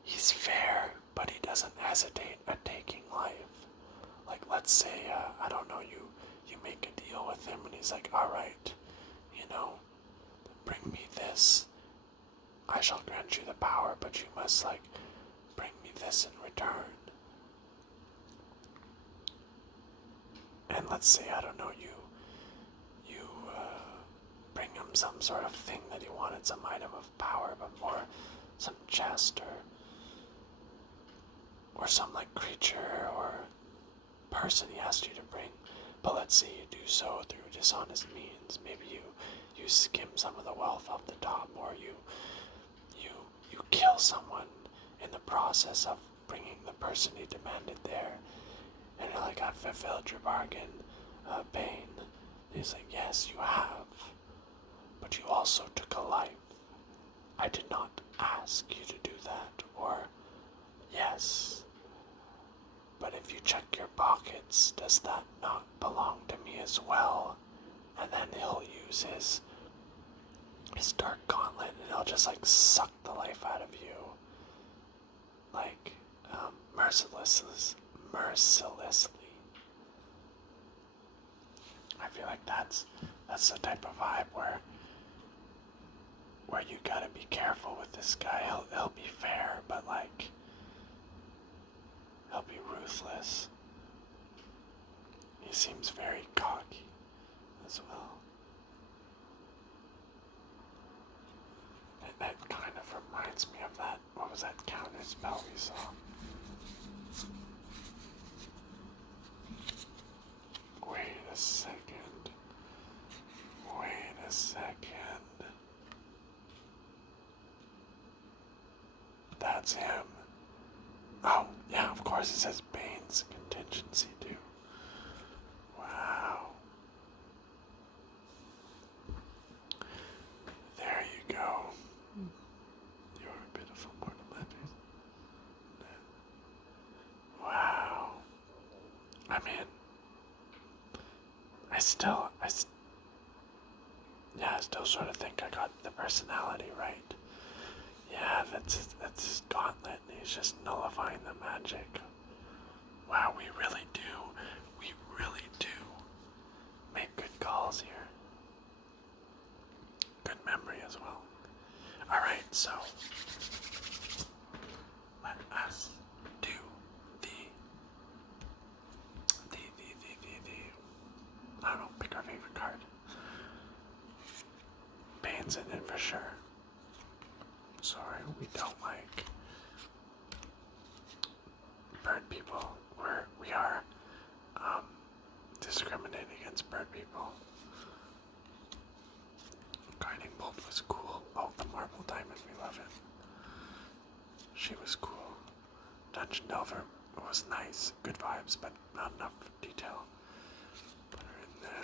he's fair, but he doesn't hesitate at taking life. Like, let's say, I don't know, you make a deal with him, and he's like, alright, bring me this. I shall grant you the power, but you must, like, bring me this in return. And let's say, I don't know, you bring him some sort of thing that he wanted, some item of power, but more some chest, or some, like, creature, or person he asked you to bring, but let's say you do so through dishonest means. Maybe you skim some of the wealth off the top, or you kill someone in the process of bringing the person he demanded there, and you're like, I've fulfilled your bargain, Bane. And he's like, yes, you have, but you also took a life. I did not ask you to do that, or yes. But if you check your pockets, does that not belong to me as well? And then he'll use his dark gauntlet, and he'll just like suck the life out of you, like mercilessly. I feel like that's the type of vibe where you gotta be careful with this guy. He'll be fair, but like, he'll be ruthless. He seems very cocky as well. And that kind of reminds me of that, what was that counter spell we saw? Wait a second. That's him. Oh, yeah, of course it says Bane's contingency too. Wow. There you go. You're a pitiful mortal matter. Wow. I mean, I still sort of think I got the personality right. Yeah, that's his gauntlet, and he's just nullifying the magic. Wow, we really do make good calls here. Good memory as well. Alright, so let us do the I don't know, pick our favorite card. Bane's in it for sure. Sorry, we don't like bird people. We are discriminating against bird people. Guiding Bolt was cool. Oh, the Marble Diamond, we love it. She was cool. Dungeon Delver was nice. Good vibes, but not enough detail. Put her in there.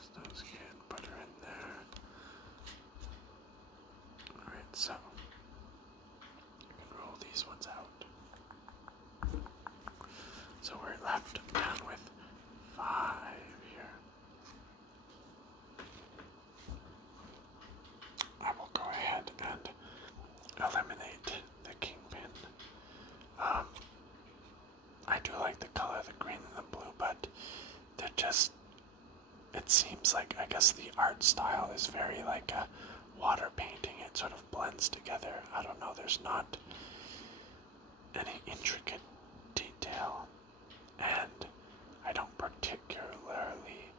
Snow Skin, put her in there. Alright, so you can roll these ones out. So we're left down with 5 here. I will go ahead and eliminate the Kingpin. I do like the color, the green and the blue, but they're just, it seems like, I guess the art style is very like a water painting. It sort of blends together. I don't know, there's not any intricate detail, and I don't particularly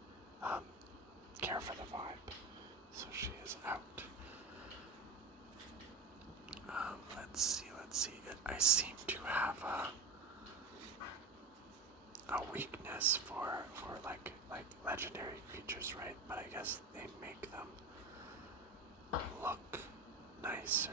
care for the vibe. So she is out. Let's see. I seem to have a weakness for like legendary creatures, right? But I guess they make them look nicer.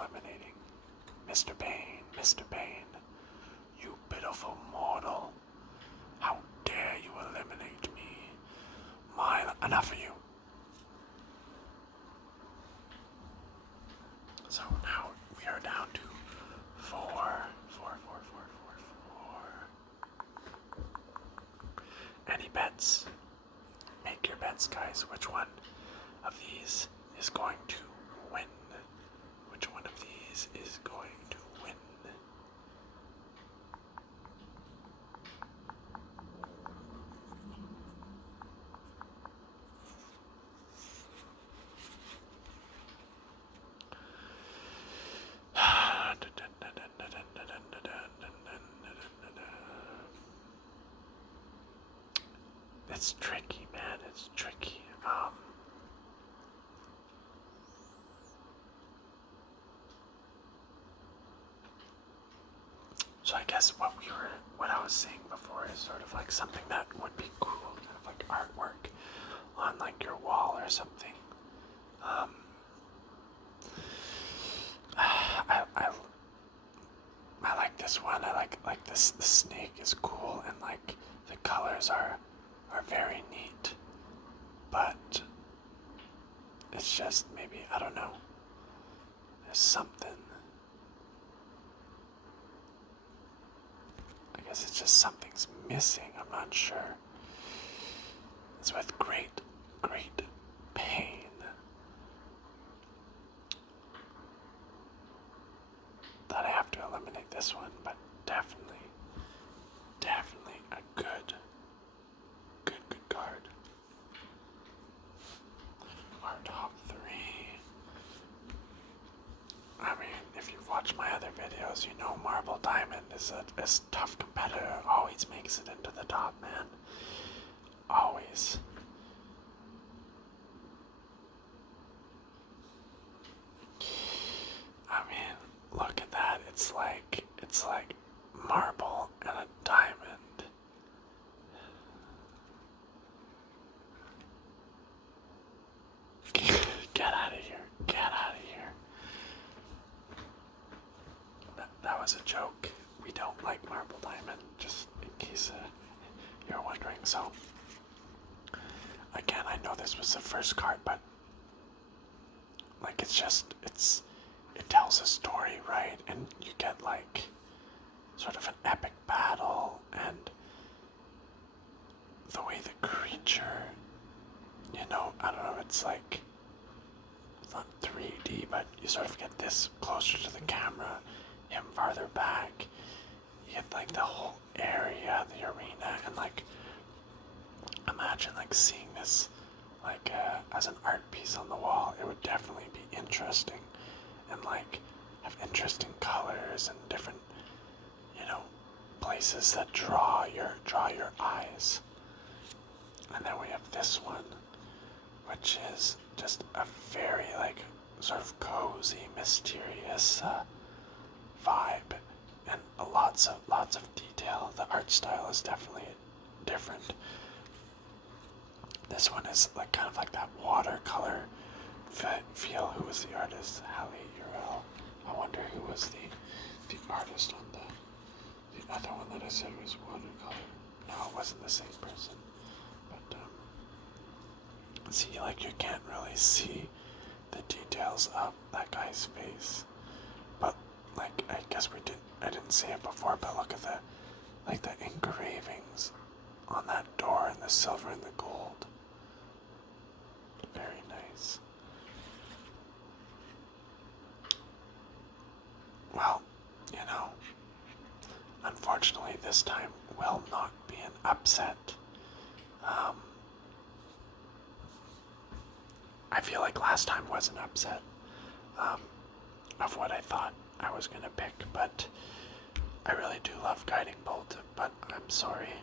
eliminating Mr. Bane, Mr. Bane. You pitiful mortal. How dare you eliminate me? Enough of you. So now we are down to four. Any bets? Make your bets, guys. Which one of these is going to win? Which one of these is going to win? It's tricky, man. It's tricky. So I guess what I was saying before is sort of like something that would be cool, kind of like artwork on like your wall or something. I like this one. I like this. The snake is cool, and like the colors are very neat. But it's just maybe, I don't know. There's something. I guess it's just something's missing. I'm not sure. It's with great pain that I have to eliminate this one, but definitely a good card. Our top three. I mean, if you've watched my other videos, you know Marble Diamond is a tough competitor. Always makes it into the top, man. Always. I mean, look at that. It's like marble and a diamond. Get out of here. Get out of here. That was a joke. We don't like marble diamond, just in case you're wondering. So, again, I know this was the first card, but like it tells a story, right? And you get like sort of an epic battle, and the way the creature, I don't know, it's like, it's not 3D, but you sort of get this closer to the camera, him farther back. You get like the whole area, the arena, and like imagine like seeing this like as an art piece on the wall. It would definitely be interesting, and like have interesting colors and different places that draw your eyes. And then we have this one, which is just a very like sort of cozy, mysterious vibe, and lots of detail. The art style is definitely different. This one is like kind of like that watercolor feel. Who was the artist? Hallie Urel. I wonder who was the artist on the other one that I said was watercolor. No, it wasn't the same person. But see, like you can't really see the details of that guy's face. But like I guess I didn't say it before, but look at the engravings on that door, and the silver and the gold. Very nice. Well, unfortunately this time will not be an upset. I feel like last time was an upset of what I thought I was going to pick, but I really do love Guiding Bolt, but I'm sorry.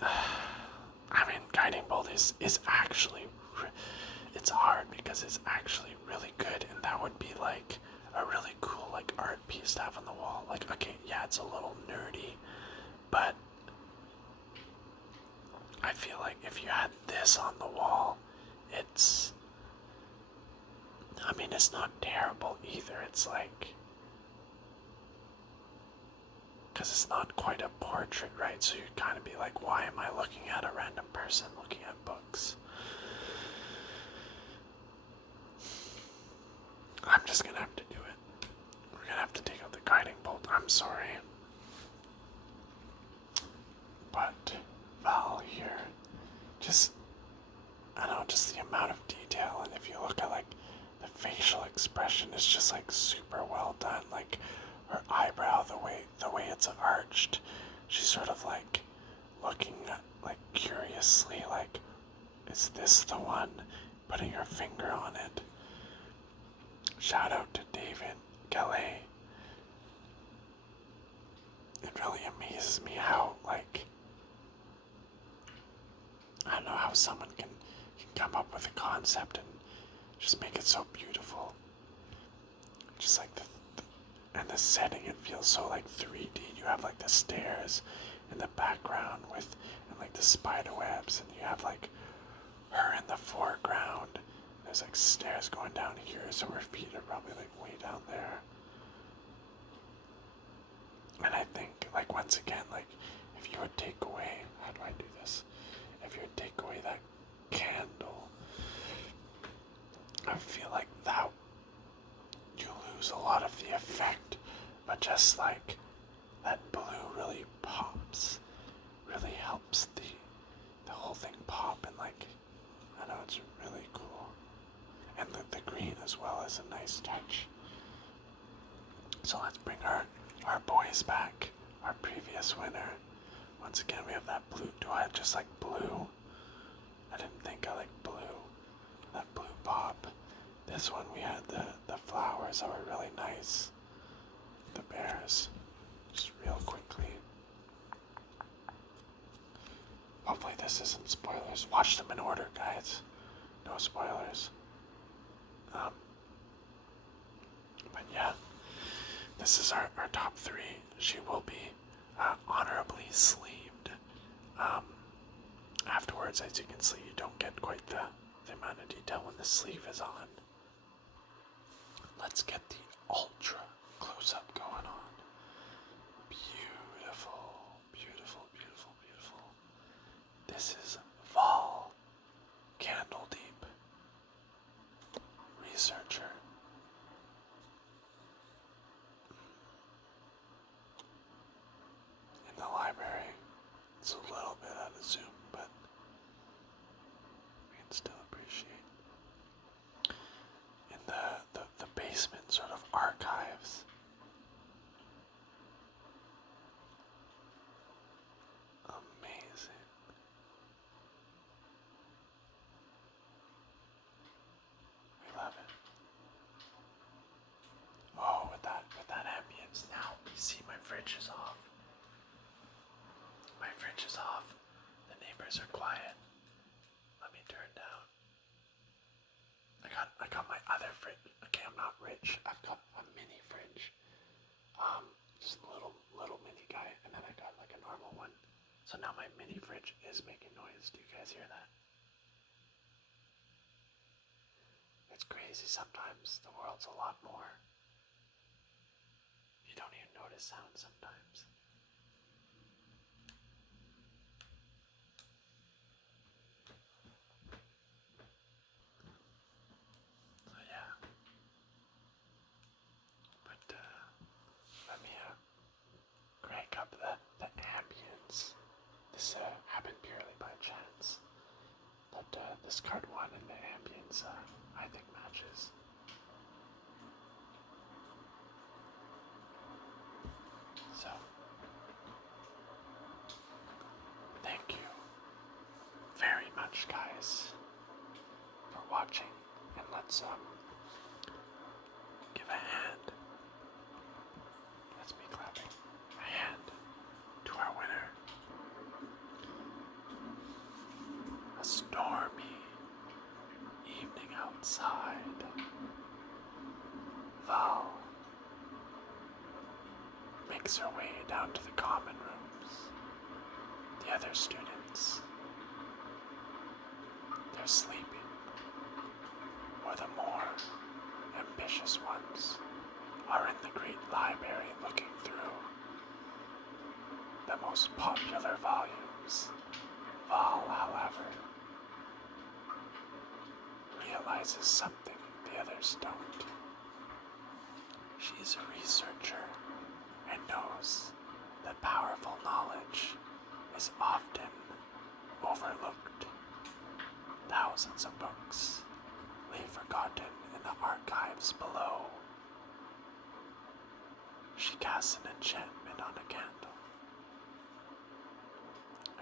I mean, Guiding Bolt is actually, it's hard because it's actually really good, and that would be like a really cool like art piece to have on the wall. Like, okay, yeah, it's a little nerdy, but I feel like if you had this on the wall, it's not terrible either. It's like, because it's not quite a portrait, right? So you'd kind of be like, why am I looking at a random person looking at books? I'm just gonna have to do it. We're gonna have to take out the guiding bolt. I'm sorry. But Val here, just, I don't know, just the amount of detail, and if you look at like the facial expression, it's just like super well done. Like her eyebrow, the way it's arched, she's sort of like looking at, like curiously, like, is this the one? Putting her finger on it. Shout out to David Gallet. It really amazes me how, like, I don't know how someone can come up with a concept and just make it so beautiful. Just like and the setting, it feels so like 3D. You have like the stairs in the background and like the spider webs, and you have like her in the foreground. There's like stairs going down here, so her feet are probably like way down there. And I think, like, once again, like, if you would take away, how do I do this? If you would take away that candle, I feel like that you lose a lot of the effect, but just like that blue really pops, really helps the whole thing pop, and like, I know, it's really cool. And the green as well is a nice touch. So let's bring our boys back, our previous winner. Once again, we have that blue. Do I just like blue? I didn't think I liked blue. That blue pop. This one we had the flowers that were really nice. The bears. Just real quickly. Hopefully this isn't spoilers. Watch them in order, guys. No spoilers. But yeah, this is our top three. She will be honorably sleeved. Afterwards, as you can see, you don't get quite the amount of detail when the sleeve is on. Let's get the ultra close-up going on. Beautiful, beautiful, beautiful, beautiful. This is Val, Candle Deep, researcher. In the library, it's a little bit out of zoom, but we can still appreciate. In the basement sort of archives. Amazing. We love it. Oh, with that ambience. Now you see my fridge is off. My fridge is off. The neighbors are quiet. Let me turn down. I got my other fridge. Okay, I'm not rich. I've got a mini fridge. Just a little mini guy, and then I got like a normal one. So now my mini fridge is making noise. Do you guys hear that? It's crazy. Sometimes the world's a lot more. You don't even notice sound sometimes. So yeah. But let me crank up the ambience. This happened purely by chance. But this card one and the ambience, I think, matches. So, thank you very much, guys, for watching. And let's give a hand. Let's be clapping. A hand to our winner. A stormy evening outside. Val makes her way down to the common rooms. The other students, they're sleeping, or the more ambitious ones are in the great library looking through the most popular volumes. Val, however, realizes something the others don't. She's a researcher and knows that powerful knowledge is often overlooked. Thousands of books lay forgotten in the archives below. She casts an enchantment on a candle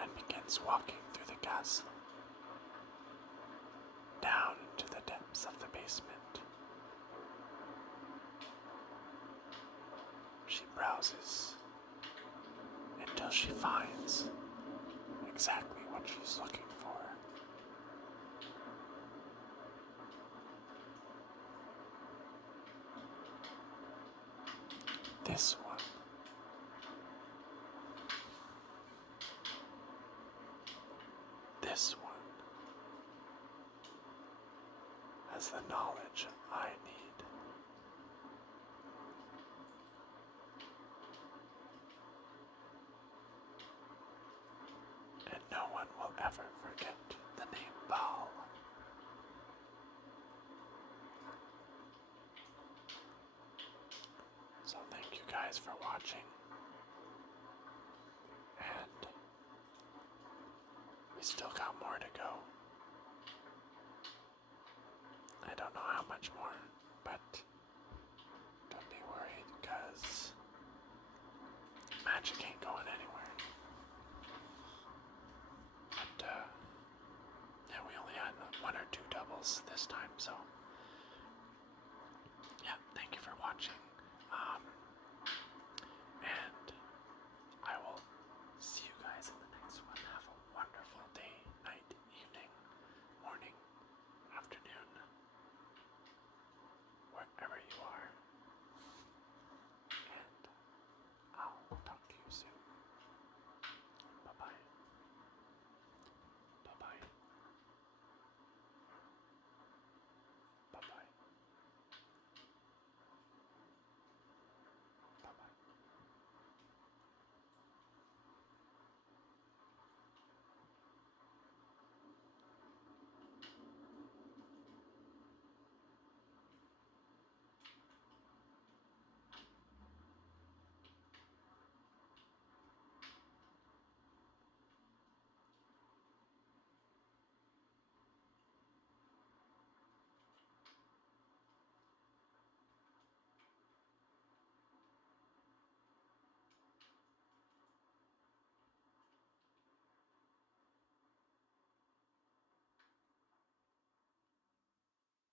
and begins walking through the castle, down into the depths of the basement. She browses until she finds exactly what she's looking for. This one. This one has the knowledge I need. And no one will ever forget the name Baul. So thank you guys for watching. And we still got more to go.